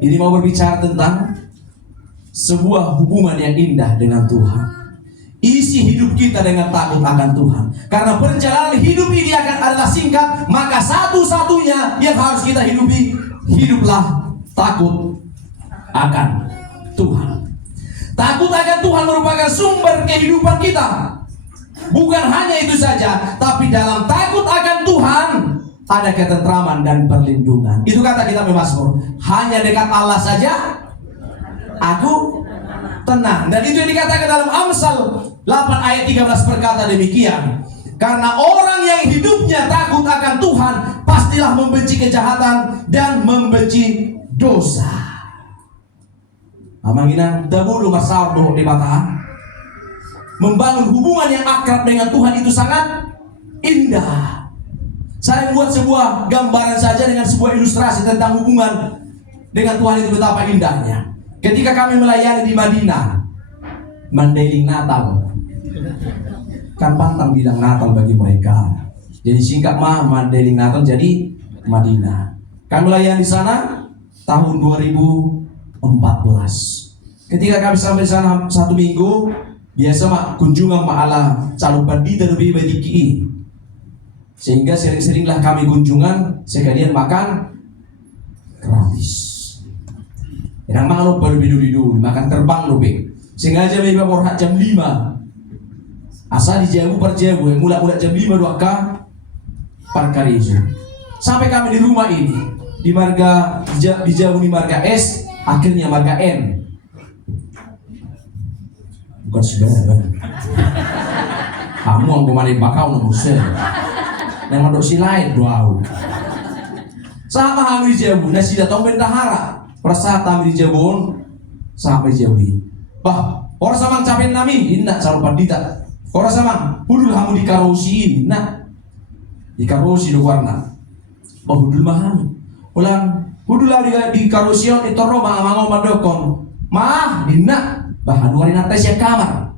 Ini mau berbicara tentang sebuah hubungan yang indah dengan Tuhan. Isi hidup kita dengan takut akan Tuhan. Karena perjalanan hidup ini adalah singkat, maka satu-satunya yang harus kita hidupi, hiduplah takut akan Tuhan. Takut akan Tuhan merupakan sumber kehidupan kita. Bukan hanya itu saja, tapi dalam takut akan Tuhan ada ketentraman dan perlindungan. Itu kata kita Mazmur. Hanya dekat Allah saja aku tenang. Dan itu yang dikatakan dalam Amsal 8 ayat 13 berkata demikian. Karena orang yang hidupnya takut akan Tuhan pastilah membenci kejahatan dan membenci dosa. Amanginan dahulu masalah doh di mata. Membangun hubungan yang akrab dengan Tuhan itu sangat indah. Saya membuat sebuah gambaran saja dengan sebuah ilustrasi tentang hubungan dengan Tuhan itu betapa indahnya. Ketika kami melayani di Madinah, Mandailing Natal, kan pantang bilang Natal bagi mereka. Jadi singkat Mandailing Natal jadi Madinah. Kami melayani di sana tahun 2014. Ketika kami sampai di sana 1 minggu, biasa kunjungan ala calon pandita lebih bagi KI. Sehingga sering-seringlah kami kunjungan sekalian makan gratis. Yang malu baru bidu-bidu makan terbang lebih. Sengaja lebih berhak jam 5. Asal dijauh perjauh, mula-mula jam 5 2 parkarizo. Sampai kami di rumah ini di marga dijauh di marga S, akhirnya marga N. Bukan saudara. Kamu yang kemarin bakau nomor saya. Yang mandok si lain doau. Sama kami dijauh, nasi datang bendahara. Perasa kami dijauh sampai jauh. Bah, orang samang capek nami, inna calon pandita. Orang samang, hudul hamu di karosi, inna di karosi do warna. Bah hudul mahal. Ulang, hudul lagi di karosion itu Roma mangau madokon. Mah, inna bah dua tes yang kamar.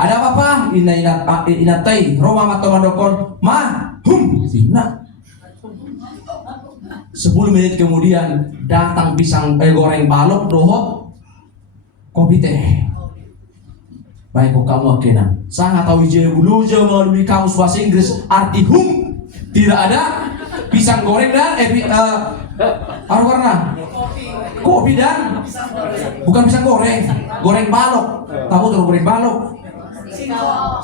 Ada apa? Inna tai Roma mato madokon. Mah, inna. 10 menit kemudian datang pisang goreng balok dohot kopi teh. Baik kok kamu kena. Sangat tahu ije buluja melalui kamus bahasa Inggris arti hum tidak ada pisang goreng dan apa warna? Kopi dan bukan pisang goreng, goreng balok. Tahu tuh goreng balok?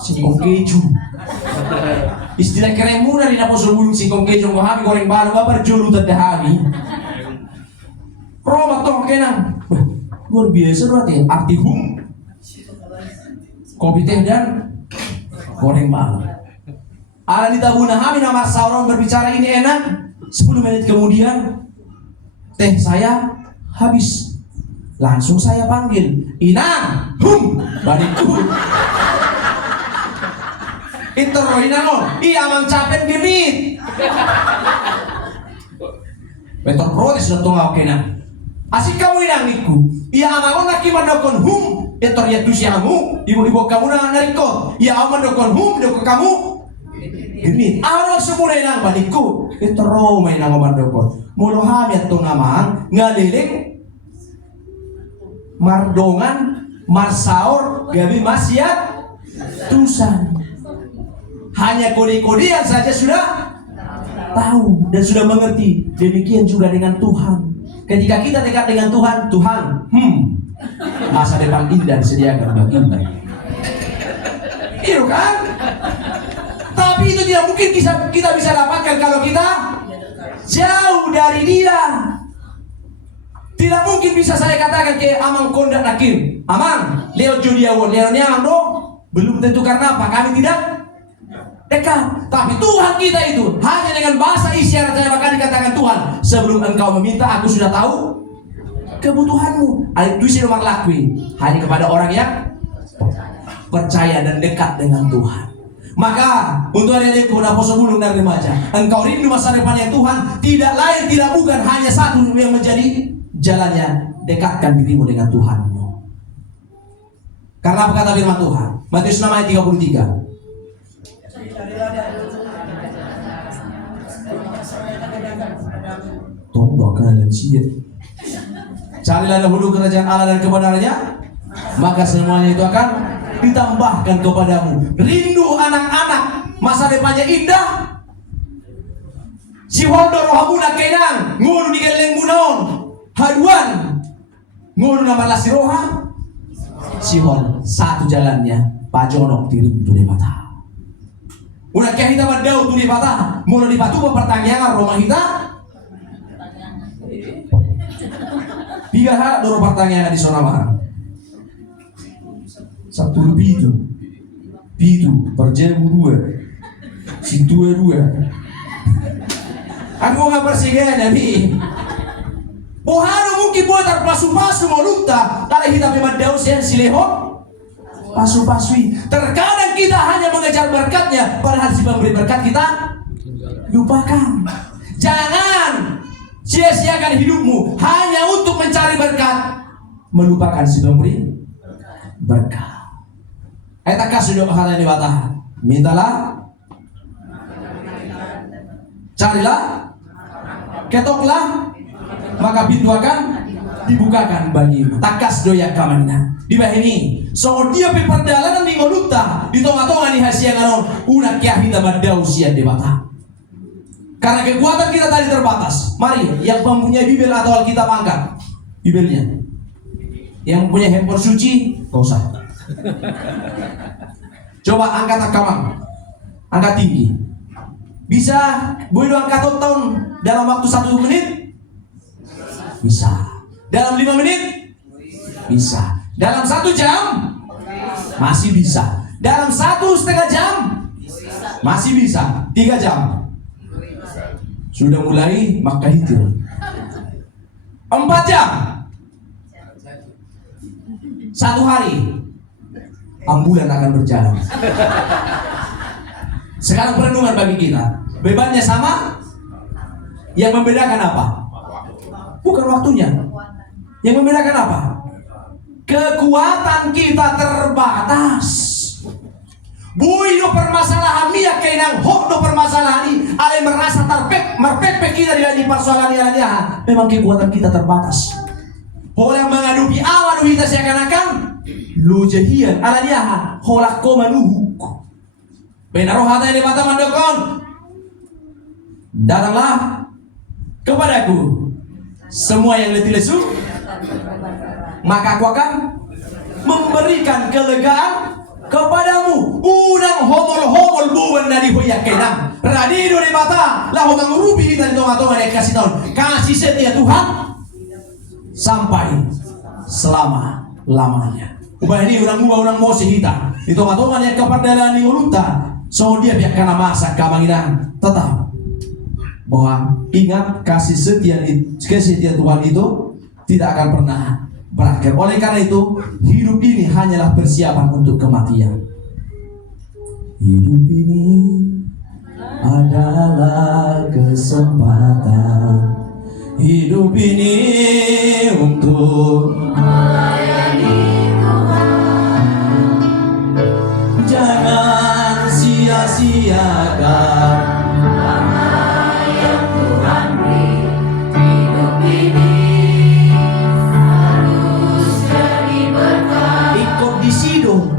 Singkong keju. Istilah keren muna di napos sebelum singkong keju ngahami goreng balok apa berjulu terdahami. Roma toh kenang. Luar biasa berarti arti hum kopi teh dan goreng balok. Ala di tabuna kami nama seorang berbicara ini enak. 10 menit kemudian teh saya habis. Langsung saya panggil, Inang, hum, badikku. Itu roh Inang, iya amang capek genit. Betul protes sudah tunggu oke nah. Asik kamu Inang niku. Iya amang nak mandokon hum, itu ya tu siamu, ibu kamu nang narikot. Iya amang mandokon hum, doko kamu genit. Awak semula Inang badikku. Itu roh Inang mandokon. Mulu hamil tu ngamang ngaliling mardongan marsaur gabi maksiat tusan. Hanya kode-kodean saja sudah tahu dan sudah mengerti. Demikian juga dengan Tuhan. Ketika kita dekat dengan Tuhan, masa depan indah disediakan bagi kita. Iya kan? Tapi itu tidak mungkin kita bisa dapatkan kalau kita jauh dari Dia. Tidak mungkin bisa saya katakan ke amang kondak nakim, amang leo judiawon, leo niang do, belum tentu karena apa? Kami tidak dekat. Tapi Tuhan kita itu hanya dengan bahasa isyarat saya bahkan dikatakan Tuhan, sebelum engkau meminta aku sudah tahu kebutuhanmu. Itu sih nomor lakui hanya kepada orang yang percaya dan dekat dengan Tuhan. Maka untuk adik-adikku dan sebelum dari remaja, engkau rindu masa depannya Tuhan, tidak lain tidak bukan hanya satu yang menjadi jalannya, dekatkan dirimu dengan Tuhanmu. Karena apa kata firman Tuhan? Matius 6 ayat 33. Tunggu kalian siap. Carilah dahulu kerajaan Allah dan kebenarannya, maka semuanya itu akan ditambahkan kepadamu. Rindu anak-anak, masa depannya indah. Si Holdo rohamuna kenang, ngunu di geleng munaon. Haduan ngunu nama lasi roha Sihon satu jalannya Pak Jonok tirim tu di patah. Udah kaya kita mandau tu di patah. Mula di patu pertanyaan rumah kita. Tiga hal dulu pertanyaan di zona mana? Satu lebih itu perjemu dua, si dua. Aku nggak bersihkan Nabi. Bohano mungkin buat terpasu-pasu mau luta. Kalau kita memang daun sileho pasu-pasui. Terkadang kita hanya mengejar berkatnya, padahal si pemberi berkat kita lupakan. Jangan sia-siakan hidupmu hanya untuk mencari berkat, melupakan si pemberi berkat. Eta kasih doa kata ini batah. Mintalah, carilah, ketoklah, maka pintu akan dibukakan bagimu. Takas doya kamanina. Di bawah ini, so dia perjalanan di ngoluta, di tengah-tengah di hasil nganon, unak kia kita madau sian debata. Karena kekuatan kita tadi terbatas. Mari, yang mempunyai Bibel atau Alkitab angkat Bibelnya. Yang punya handphone suci, kau usah. Coba angkat akamang, angkat tinggi. Bisa, boleh angkat tahun dalam waktu 1 menit? Bisa. Dalam 5 menit? Bisa. Dalam 1 jam? Masih bisa. Dalam 1,5 jam? Masih bisa. 3 jam? Sudah mulai maka itu 4 jam? 1 hari? Ambulan akan berjalan. Sekarang perenungan bagi kita. Bebannya sama? Yang membedakan apa? Bukan waktunya. Yang membedakan apa? Kekuatan kita terbatas. Buido permasalahan dia kenang hokdo permasalahan ini. Ale merasa merpek kita di persoalan dia. Memang kekuatan kita terbatas. Boleh mengadupi awal kita seakan-akan Lu jahian alaniaha holak ko manuhuk. Benaroh hata ini mata mandokon. Datanglah kepadaku semua yang letih lesu, maka aku akan memberikan kelegaan kepadamu. Unang homol buwan na dihoyak kenang radido di mata lah mengurubi kita di tengah-tengah yang kasih tahun kasih setia Tuhan sampai selama-lamanya. Ubah ini orang Mose hita di tengah-tengah yang keperdalaan di uluta. So dia biar karena masa kamanginan tetap bahwa ingat kasih setia Tuhan itu tidak akan pernah berakhir. Oleh karena itu hidup ini hanyalah persiapan untuk kematian. Hidup ini adalah kesempatan. Hidup ini untuk melayani Tuhan. Jangan sia-siakan apa yang Tuhan beri. Hidup ini harus jadi berkat. Ikut disidung.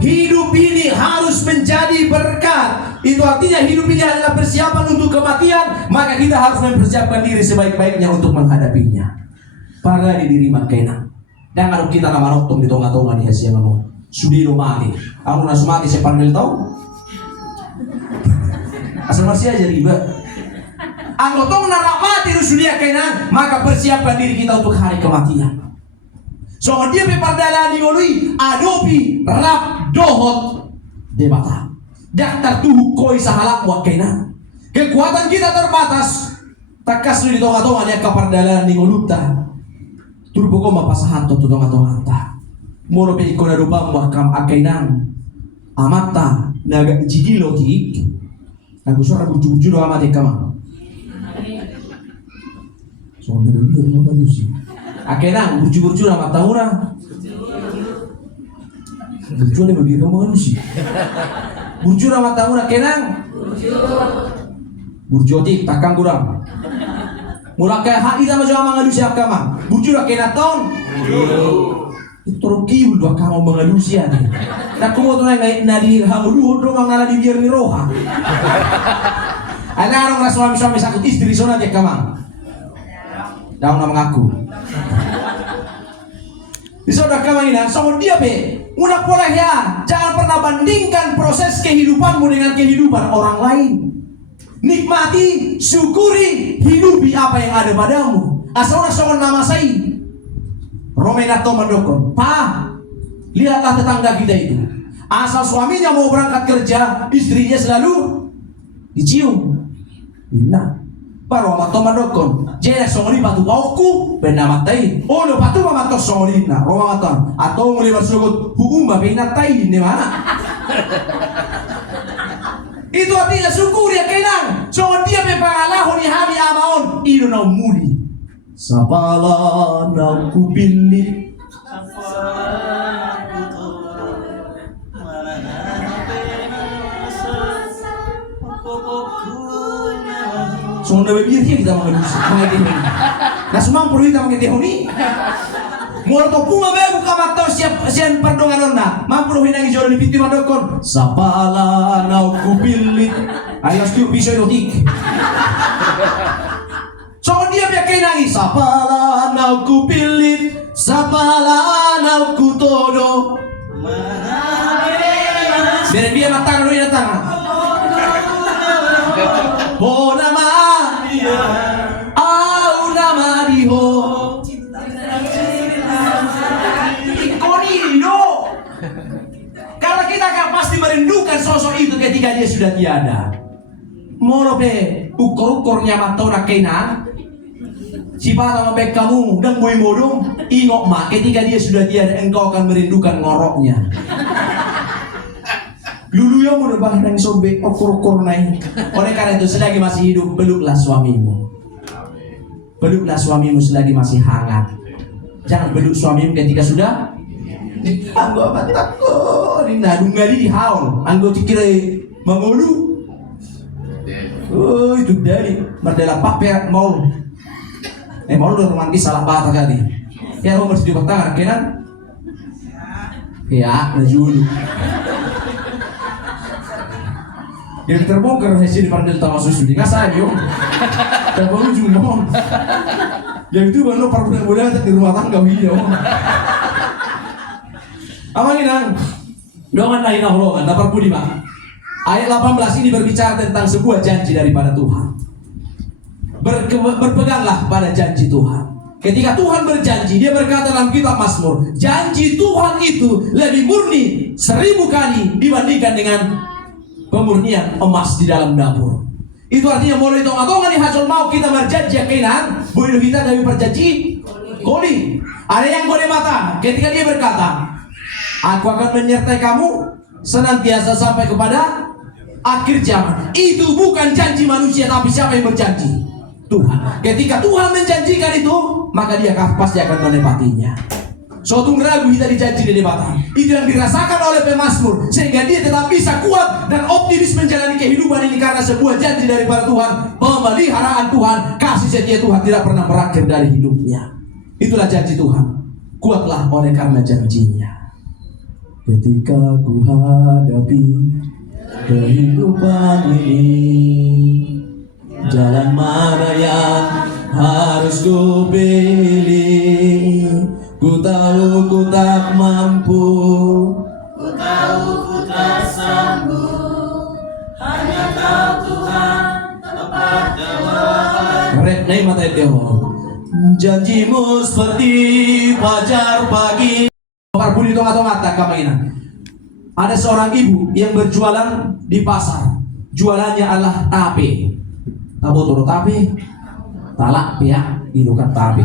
Hidup ini harus menjadi berkat. Itu artinya hidup ini adalah persiapan untuk kematian. Maka kita harus mempersiapkan diri sebaik-baiknya untuk menghadapinya. Para di diri makena. Dan kalau kita nama nonton di tengah-tengah nih hasil ngomong Sudiro mati. Aku nasu mati saya panggil tau. Asal masih aja riba. Anggota menarak mati itu sudia kena. Maka persiapkan diri kita untuk hari kematian. So dia pepardalan diolui adopi rap dohot debata. Daktar tuh koi sahalak buat kena. Kekuatan kita terbatas. Takas di tengah-tengah dia kepardalan dioluta. Turbo ko mapasahan to tengah-tengah ta. Moro pe ikona rupa makam akainan. Amata naga jigilo tik. Aku suara bujur-bujur amat kama. So dia mau manusia. Akhirnya bujur-bujur amat taura. Bujur dia lebih manusia. Bujur amat taura kenang. Burjotik takang kurang. Mula kaya hati sama sama manusia kama. Bujur akhirnya tahun. Itu rugi udah kamu manusia nih. Nak kumo tuh nadi halu doang nala di biar ni roha. Ana orang suami sakit istri sona dia kama. Daun nama ngaku. Disaudara kami ini, sama dia be, udah pola ya, jangan pernah bandingkan proses kehidupanmu dengan kehidupan orang lain. Nikmati, syukuri, hidupi apa yang ada padamu. Asal udah sama nama saya, Romenato Mandokon. Pak, lihatlah tetangga kita itu. Asal suaminya mau berangkat kerja, istrinya selalu dicium. Nah. Baru amat toman dokon, jadi songri batu kauku benda matai. Oh lo batu mamat songri na, roma matan. Atau mulai bersugut hukum babina tai di mana? Itu artinya syukur ya kenang. So dia bepangalah ni hari amaon, itu na mudi. Sabala na kupili. So na bibir kita mengadus, nah semua perlu kita mengetihoni. Mula to puma be buka mata sian pardongan na, mampu hinangi jolo ni pitu madokon. Sapala na kupilit, ayos tu piso yotik. So dia biar kenangi. Sapala na kupilit, sapala na kutodo. Biar dia mata dulu ya tangan. Oh nama. Au nama diho ikonido. Karena kita akan pasti merindukan sosok itu ketika dia sudah tiada. Morobe ukur-ukurnya matona kena. Siapa sama baik kamu dan boy bodong ingok mak ketika dia sudah tiada engkau akan merindukan ngoroknya. Lulu yang mudah banget yang sobek ukur-ukur naik. Oleh karena itu selagi masih hidup peluklah suamimu. Peluklah suamimu selagi masih hangat. Jangan peluk suamimu ketika sudah anggo apa takut. Ini nadung gali haul. Anggo dikira mengulu. Oh itu dari merdela paper mau. Mau udah romantis salah patah kali. Ya mau mesti dipertangan kenan. Ya, najulu. Yang terbongkar hasil pandel tawa susu di kasar yo. Terbaru cuma. Yang itu baru perbulan bulan di rumah tangga video. Apa ini nang? Doangan lain Allah, dapat budi mak. Ayat 18 ini berbicara tentang sebuah janji daripada Tuhan. Berpeganglah pada janji Tuhan. Ketika Tuhan berjanji, dia berkata dalam kitab Mazmur, janji Tuhan itu lebih murni 1000 kali dibandingkan dengan pemurnian emas di dalam dapur. Itu artinya mulai tonga-tonga di hasil mau kita berjanji yakinan, boleh kita dari berjanji koli. Ada yang boleh mata ketika dia berkata, aku akan menyertai kamu senantiasa sampai kepada akhir zaman. Itu bukan janji manusia, tapi siapa yang berjanji? Tuhan. Ketika Tuhan menjanjikan itu, maka dia pasti akan menepatinya. Suatu ragu kita dijanji di debatan. Itu yang dirasakan oleh pemazmur, sehingga dia tetap bisa kuat dan optimis menjalani kehidupan ini karena sebuah janji daripada Tuhan, pemeliharaan Tuhan, kasih setia Tuhan tidak pernah berakhir dari hidupnya. Itulah janji Tuhan. Kuatlah oleh karena janjinya. Ketika ku hadapi kehidupan ini, jalan mana yang harus ku pilih? Ku tahu ku tak mampu, Ku tahu ku tak sanggup, hanya Kau Tuhan tempat jawaban. Red name mata Dewa. Janjimu seperti fajar pagi. Parbudi tonga-tonga tak kamainan. Ada seorang ibu yang berjualan di pasar. Jualannya adalah tape. Tahu toro tape? Talak ya, itu kan tape.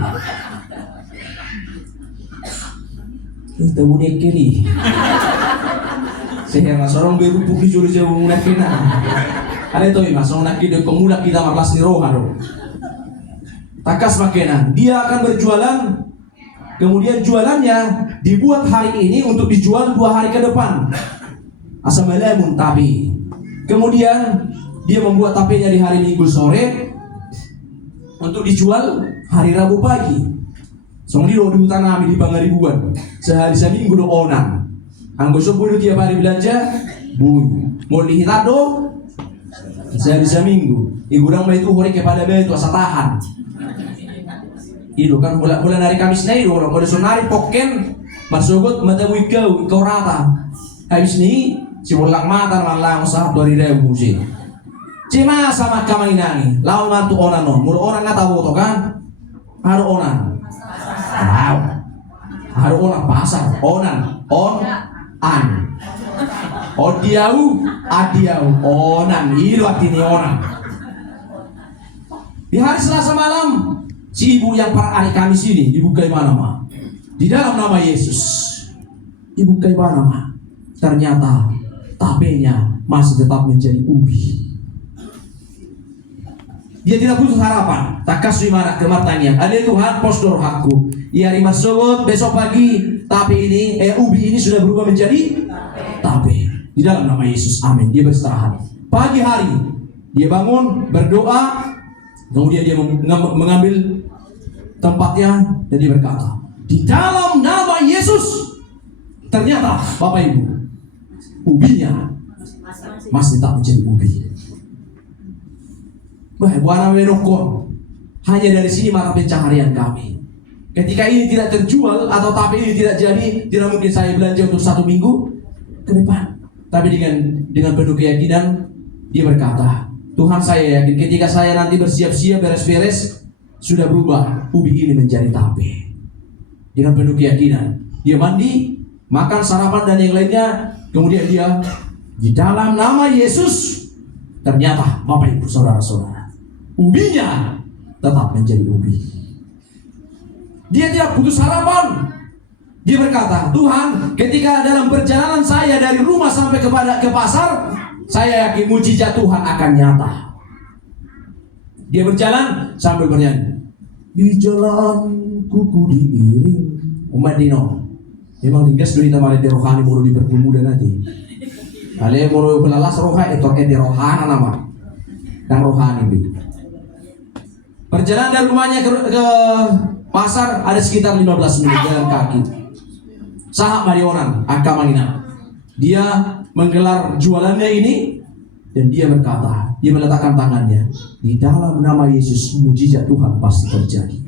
Kita unik kiri. Sehingga seorang berupuk disuruh jauh mulai kena. Ada itu mas, orang nak kita pemula kita malas ni roh haro. Takas makena, dia akan berjualan. Kemudian jualannya dibuat hari ini untuk dijual 2 hari ke depan. Asal melemun tapi. Kemudian dia membuat tapenya di hari Minggu sore untuk dijual hari Rabu pagi. Soalnya di hutan kami di Pangaribuan sehari seminggu do onan. Anggo sepuluh tiap hari belanja, bunyi. Mau dihitat do sehari seminggu. Ibu orang itu hari kepada beli itu asa tahan. Itu kan bulan hari Kamis nih orang boleh sonari poken masugot mata wikau rata. Habis ini si ulang mata malang sah 2000 sih. Cuma sama kamainani, lawan mantu onan non. Mulu orang nggak tahu tuh kan? Haru onan. Wow. Haru onan pasar, onan, an. Odiau, adiau, onan. Itu artinya onan. Di hari Selasa malam, si ibu yang para hari Kamis ini dibukai mana mah? Di dalam nama Yesus. Dibukai mana mah? Ternyata tapenya masih tetap menjadi ubi. Dia tidak putus harapan. Tak kasih mana kemartanian. Ada Tuhan postur hakku. Ia lima sobat besok pagi. Tapi ini ubi ini sudah berubah menjadi tape. Di dalam nama Yesus. Amin. Dia beristirahat. Pagi hari dia bangun berdoa. Kemudian dia mengambil tempatnya dan dia berkata, di dalam nama Yesus. Ternyata Bapak Ibu, ubinya masih tetap menjadi ubi. Buana menokon. Hanya dari sini mata pencaharian kami. Ketika ini tidak terjual atau tapi ini tidak jadi, tidak mungkin saya belanja untuk 1 minggu ke depan. Tapi dengan penuh keyakinan dia berkata, Tuhan saya yakin ketika saya nanti bersiap-siap beres-beres sudah berubah ubi ini menjadi tape. Dengan penuh keyakinan dia mandi, makan sarapan dan yang lainnya, kemudian dia di dalam nama Yesus. Ternyata Bapak Ibu saudara-saudara, ubinya tetap menjadi ubi. Dia tidak putus harapan. Dia berkata, Tuhan, ketika dalam perjalanan saya dari rumah sampai ke pasar, saya yakin mujizat Tuhan akan nyata. Dia berjalan sambil bernyanyi, di jalan kuku diiring umat dino. Memang tinggal sudah ditamari di rohani mulu di berpemuda nanti. Kalian mulu belalas rohani itu di rohana nama dan rohani bi. Perjalanan dari rumahnya ke pasar ada sekitar 15 menit jalan kaki. Sahak Marionan Akamangina. Dia menggelar jualannya ini dan dia berkata, dia meletakkan tangannya di dalam nama Yesus, mujizat Tuhan pasti terjadi.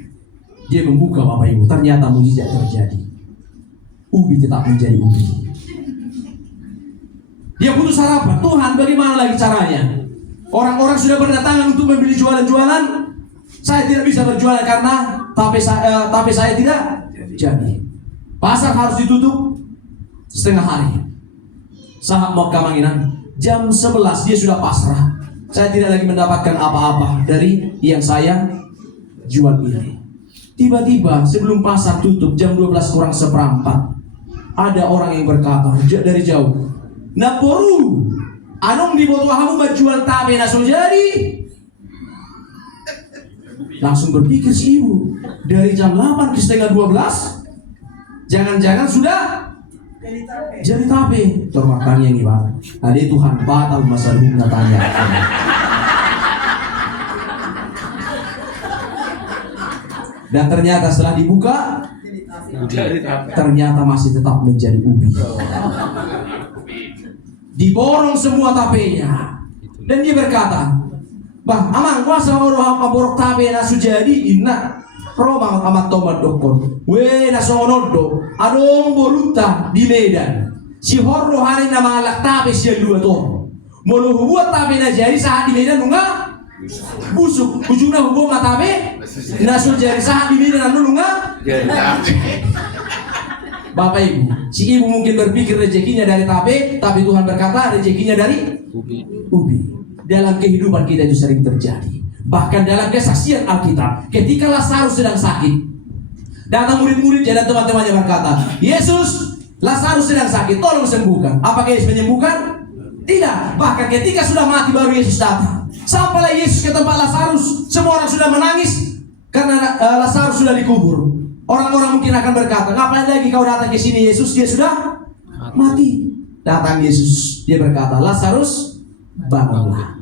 Dia membuka Bapak Ibu, ternyata mujizat terjadi. Ubi tetap menjadi ubi. Dia putus harapan, Tuhan bagaimana lagi caranya? Orang-orang sudah berdatangan untuk membeli jualan-jualan. Saya tidak bisa berjualan karena tape saya tidak jadi. Pasar harus ditutup setengah hari. Sahab mau Kamanginan, jam 11 dia sudah pasrah. Saya tidak lagi mendapatkan apa-apa dari yang saya jual ini. Tiba-tiba sebelum pasar tutup jam 12 kurang seperempat, ada orang yang berkata dari jauh, "Naporu, anong di bawah kamu menjual tape naso jadi?" Langsung berpikir si ibu, dari jam 8 ke setengah 12, jangan-jangan sudah jadi tape. Termakanya ini Pak, ada Tuhan batal masa hukum tanya. Dan ternyata setelah dibuka, ternyata masih tetap menjadi ubi. Diborong semua tapenya. Dan dia berkata, "Bah, amang kuasa orang maborok tape na sujadi inna romang amat tomat dokon. We na sonodo adong boruta di Medan. Si horro hari na malak tape siya dua to. Mulu buat tape na jadi saat di Medan nunga busuk. Ujungnya hubung tape na sujadi saat di Medan nunga. Bapak Ibu, si ibu mungkin berpikir rezekinya dari tape, tapi Tuhan berkata rezekinya dari ubi. Dalam kehidupan kita itu sering terjadi. Bahkan dalam kesaksian Alkitab, ketika Lazarus sedang sakit, datang murid-muridnya dan teman-temannya berkata, "Yesus, Lazarus sedang sakit, tolong sembuhkan." Apakah Yesus menyembuhkan? Tidak. Bahkan ketika sudah mati baru Yesus datang. Sampailah Yesus ke tempat Lazarus, semua orang sudah menangis karena Lazarus sudah dikubur. Orang-orang mungkin akan berkata, "Ngapain lagi kau datang ke sini Yesus? Dia sudah mati." Datang Yesus, dia berkata, "Lazarus, bangunlah."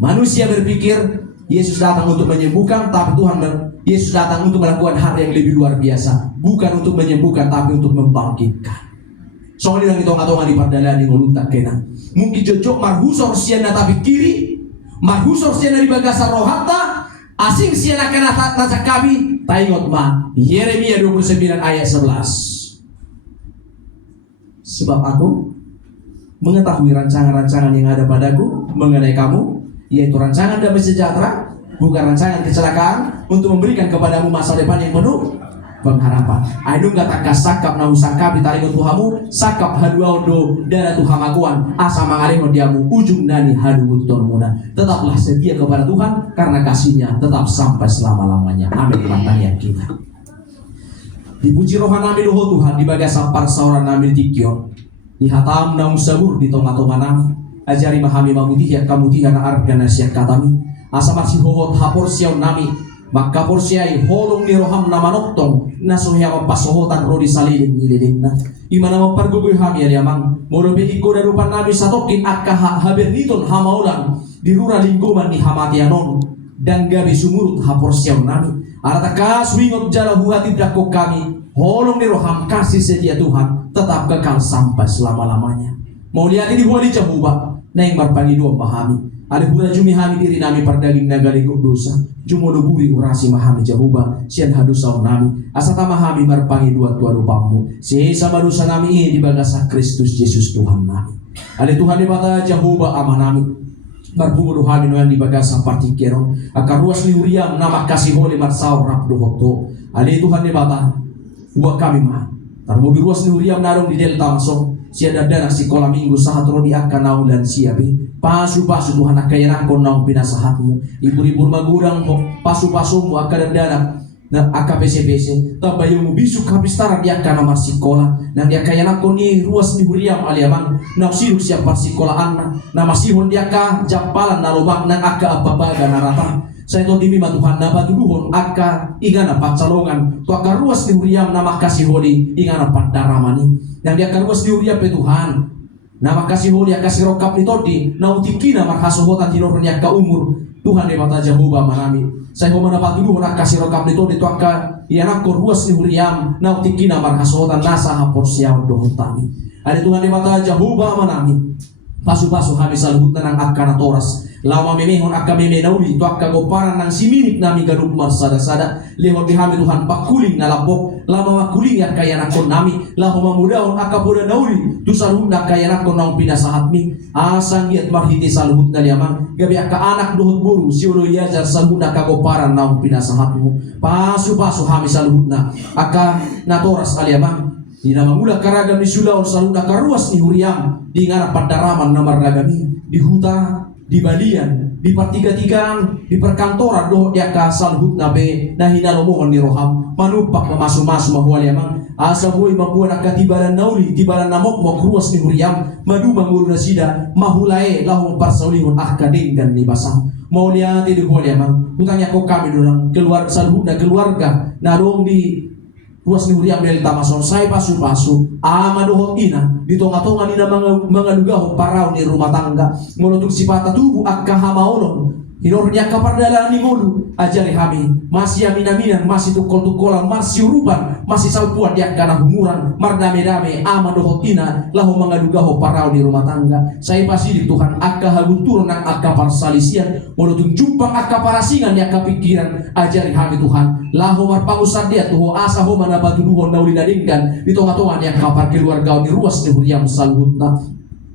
Manusia berpikir Yesus datang untuk menyembuhkan, tapi Yesus datang untuk melakukan hal yang lebih luar biasa, bukan untuk menyembuhkan, tapi untuk membangkitkan. Soalnya yang tonga-tonga di pardalani ngoluntak kena. Mungkin jojok marhusor siana tapi kiri, marhusor siana di bagasar rohata, asing siana kena nacak kami, taingot ma. Yeremia 29 ayat 11. Sebab aku mengetahui rancangan-rancangan yang ada padaku mengenai kamu, yaitu rancangan damai sejahtera, bukan rancangan kecelakaan, untuk memberikan kepadamu masa depan yang penuh pengharapan. Aidung kata kasakap na usangkap ditarik Tuhamu, sakap haduaudo dana Tuhamakuan, asa mangaremo diamu ujung nani hadu tormuna. Tetaplah setia kepada Tuhan karena kasihnya tetap sampai selama-lamanya. Amin. Tanya kita. Dipuji rohan nami doho Tuhan di bagai sampar sauran nami tikion. Di hatam naum sabur di toma-toma nami. Ajari mahami mamutiha kamutiha na arga na siya katami. Asa masih hohot hapor siyaw nami. Maka porsiai holong ni roham na manoktong. Nasuhya mapasohotan rodi salilin nililin na. Imana mapargugoy hami aliamang. Morobe iko darupan nabi satokin akka haber niton hamaulan. Dirura lingkuman ni hamatianon. Dan gabi sumurut hapor siyaw nami. Arata swingot jalahu hati dakok kami. Holong ni roham kasih setia Tuhan tetap kekal sampai selama-lamanya. Mau lihat ini huwali Jehovah na yang marpangi doang mahami. Ada bulan jumi hami diri nami pardaging nagaligog dosa. Jumodo buri urasi mahami Jehovah sian hadusaw nami. Asata mahami marpangi dua-dua lupamu. Sehisa madusa nami ini di bagasa Kristus Yesus Tuhan nami. Ada Tuhan di mata Jehovah ama nami. Marbudo hami noyan di bagasa partikero. Akar ruas ni uriam nama kasih holi marsaw rapdo hoto. Ada Tuhan di mata buat kami mah. Tarmobi ruas ni uriam narong di delta masong. Siada dana sekolah minggu sahat rodi akan naulan siabe. Pasu-pasu Tuhan akayanan kon naung pinasahatmu. Ibu-ibu magurang mo pasu-pasumu akan dana na AKPC tabayong bisu kapistaran di akan nomor sekolah. Nang dia kayanan kon ni ruas ni huriam aliamang nang siduk siapa sekolahan na masihon dia ka jampalan na lubang nang aka ababaga narata. Saya to dimi Tuhan na batuduhon aka ingana patsalongan to aka ruas ni huriam na makasih hodi ingana padaramani. Yang dia akan ruas di uriap Tuhan. Nama kasih holi kasih rokap ni todi. Na utikina marhasohotan tinornya ka umur. Tuhan di mata Jehovah manami. Saya mau mendapat dulu nak kasih rokam itu dituangkan ianak ko ruas ni huriam na utikina marhasotan nasa hapor siyaw dohon tami. Ada Tuhan di mata Jehovah manami. Pasu-pasu kami salubut nang akka na toras. Lama memehon akka meme nauli tu akka goparan nang siminik nami gadup marsada-sada. Lehon di kami Tuhan pakuling na lapok. Lama makuling ya kaya nakon nami. Laho mamudahon akka poda nauli. Tu salubut na kaya nakon nang pinasahatmi. Asang giat marhiti salubut na liamang. Gabi akka anak dohot buru. Siulo yajar salubut na kagoparan nang pinasahatmu. Pasu-pasu kami salubut na akka na toras aliamang. Di nama mula karagam di sulawon salubut na karuas ni huriam. Di ngarap pandaraman na maragami. Di huta, di balian, di pertiga-tigaan, di perkantoran doh dia ka salhut nabe na hinalomongan ni roham manupak na masu-masu mahuali amang asa buhay mabuan ka tibalan nauli tibalan namok mo kruas ni huriam madu mangulu na sida mahulae lahong parsaulihon kadinggan ni basang mau lihat di huali amang hutangnya ko kami dolang keluar salhut na keluarga na dong di ruas ni huriam dari tamason saya pasu-pasu amadohot ina di tonga-tonga ni na mga lugaho paraw ni rumah tangga menutup sipata tubuh akka hamaolon hinornya kapardalan ni mulu ajari kami masih aminaminan masih tukol-tukolan masih urupan masih salpuan di akka humuran mardame-dame amadohot ina lahu mga lugaho paraw ni rumah tangga saya pasti di Tuhan akka hagunturun ng akka parsalisian menutup jumpang akka parasingan di akka pikiran ajari kami Tuhan lahu marpangusad dia tuho asa ho manabatunuhon na ulinadinggan di tonga-tonga yang kapar keluarga ni ruas ni huriam salhutna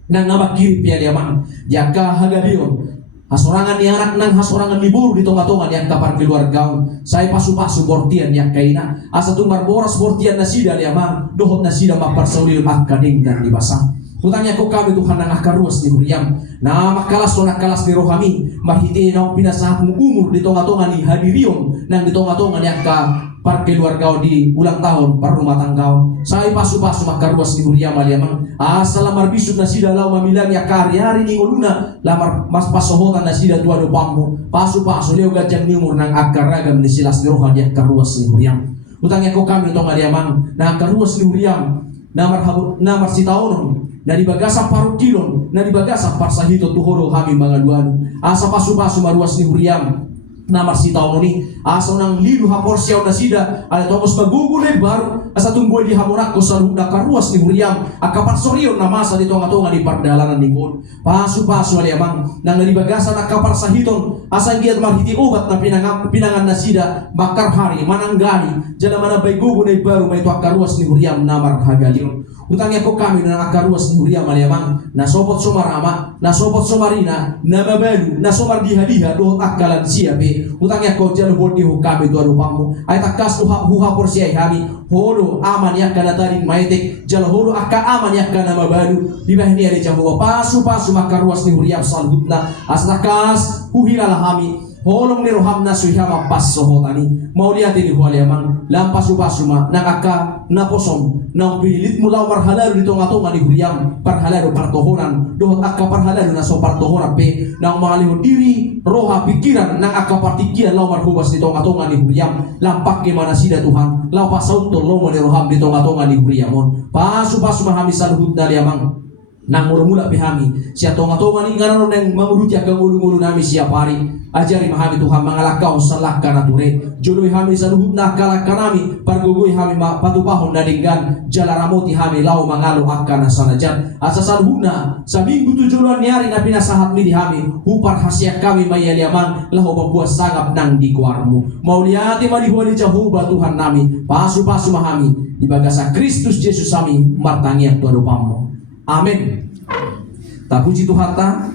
nang namakirip ya liamang jaka hagadion hasorangan ni anak nang hasorangan ni buru di tonga-tonga yang kapar keluarga saya pasu-pasu bortian yang kaina asa tumar boras bortian nasida liamang dohot nasida maparsaulil makadinggan di basang hutangnya ko kami Tuhan nang akaruas ni huriam na makalas o nakalas ni rohami mahiti na pinasahat mo umur di tonga-tonga ni hadirion nang di tonga-tonga ni ka par keluarga di ulang tahun par rumah tangga saya pasu-pasu makaruas ni huriam aliamang asa lamar bisud na sida law mamilang ya kari-hari ni uluna lamar mas pasohotan na sida tuwa do pammo pasu-pasu leo gajang ni umur nang akaragam ni silas ni rohan ya karuas ni huriam hutangnya ko kami tonga aliamang na karuas ni huriam namar sitaonon na di bagasa paru kilon na di bagasa parsahito tuhoro kami mga luan asa pasu-pasu maruas ni huriam na marsitaw ni asa nang lilu hapor siyaw na sida ala tomos magugulay baru asa tunggoy di hamorak ko sa na karuas ni huriam akaparsorion na masa dito nga tonga di pardalanan ni God pasu-pasu aliamang nang nalibagasa na kaparsahiton asa giat marhiti ubat na pinangan na sida bakar hari mananggali jala manabay gugulay baru may tuak karuas ni huriam na marhagalion utangnya ko kami na akaruas ni huriam aliamang na sopot sumarama na sopot sumarina na mabalu na somar diha-diha dohot akalan siyape utangnya ko jalo hodi ho kami do rupangmu ay takas huha por siya kami holo aman yak kana taring maitek jalo holo akka aman yak kana mabalu di bahni ari jamu pasu-pasu makaruas ni huriam salhutna astakas huhilala kami holong ni roham na suyama pasohotani mau lihat ini hualiamang lampasu-pasu ma nakaka naposom nang pilit mula marhalaru di tonga-tonga ni huriam parhalaru partohonan dohot akka parhalaru na so partohonan pe nang malihon diri roha pikiran nang akka partikian lau marhubas di tonga-tonga ni huriam lampak ke mana sida Tuhan lau pasautol lau ni roham di tonga-tonga ni huriamon pasu-pasu mahami saluhut daliamang nang mula-mula pihami siya tonga-tonga ni ngaran nang manguruti agang ulu-ulu nami siap hari ajari mahami Tuhan mangalakaw sa lakka na ture juloy hami sa luhut na kalakka nami pargugoy hami patupahon na dinggan jalaramoti hami lau mangalo akka na sanajan asa sa luhut na sa minggu 7 niari na pinasahat mi di hami hupar hasyak kami mayaliaman lahu mabuas sangap nang dikuarmu mauliati malihuali Jehovah Tuhan nami pasu-pasu mahami di bagasa Kristus Yesus kami martangiak tuadupamu amin. Tak puji Tuhan ta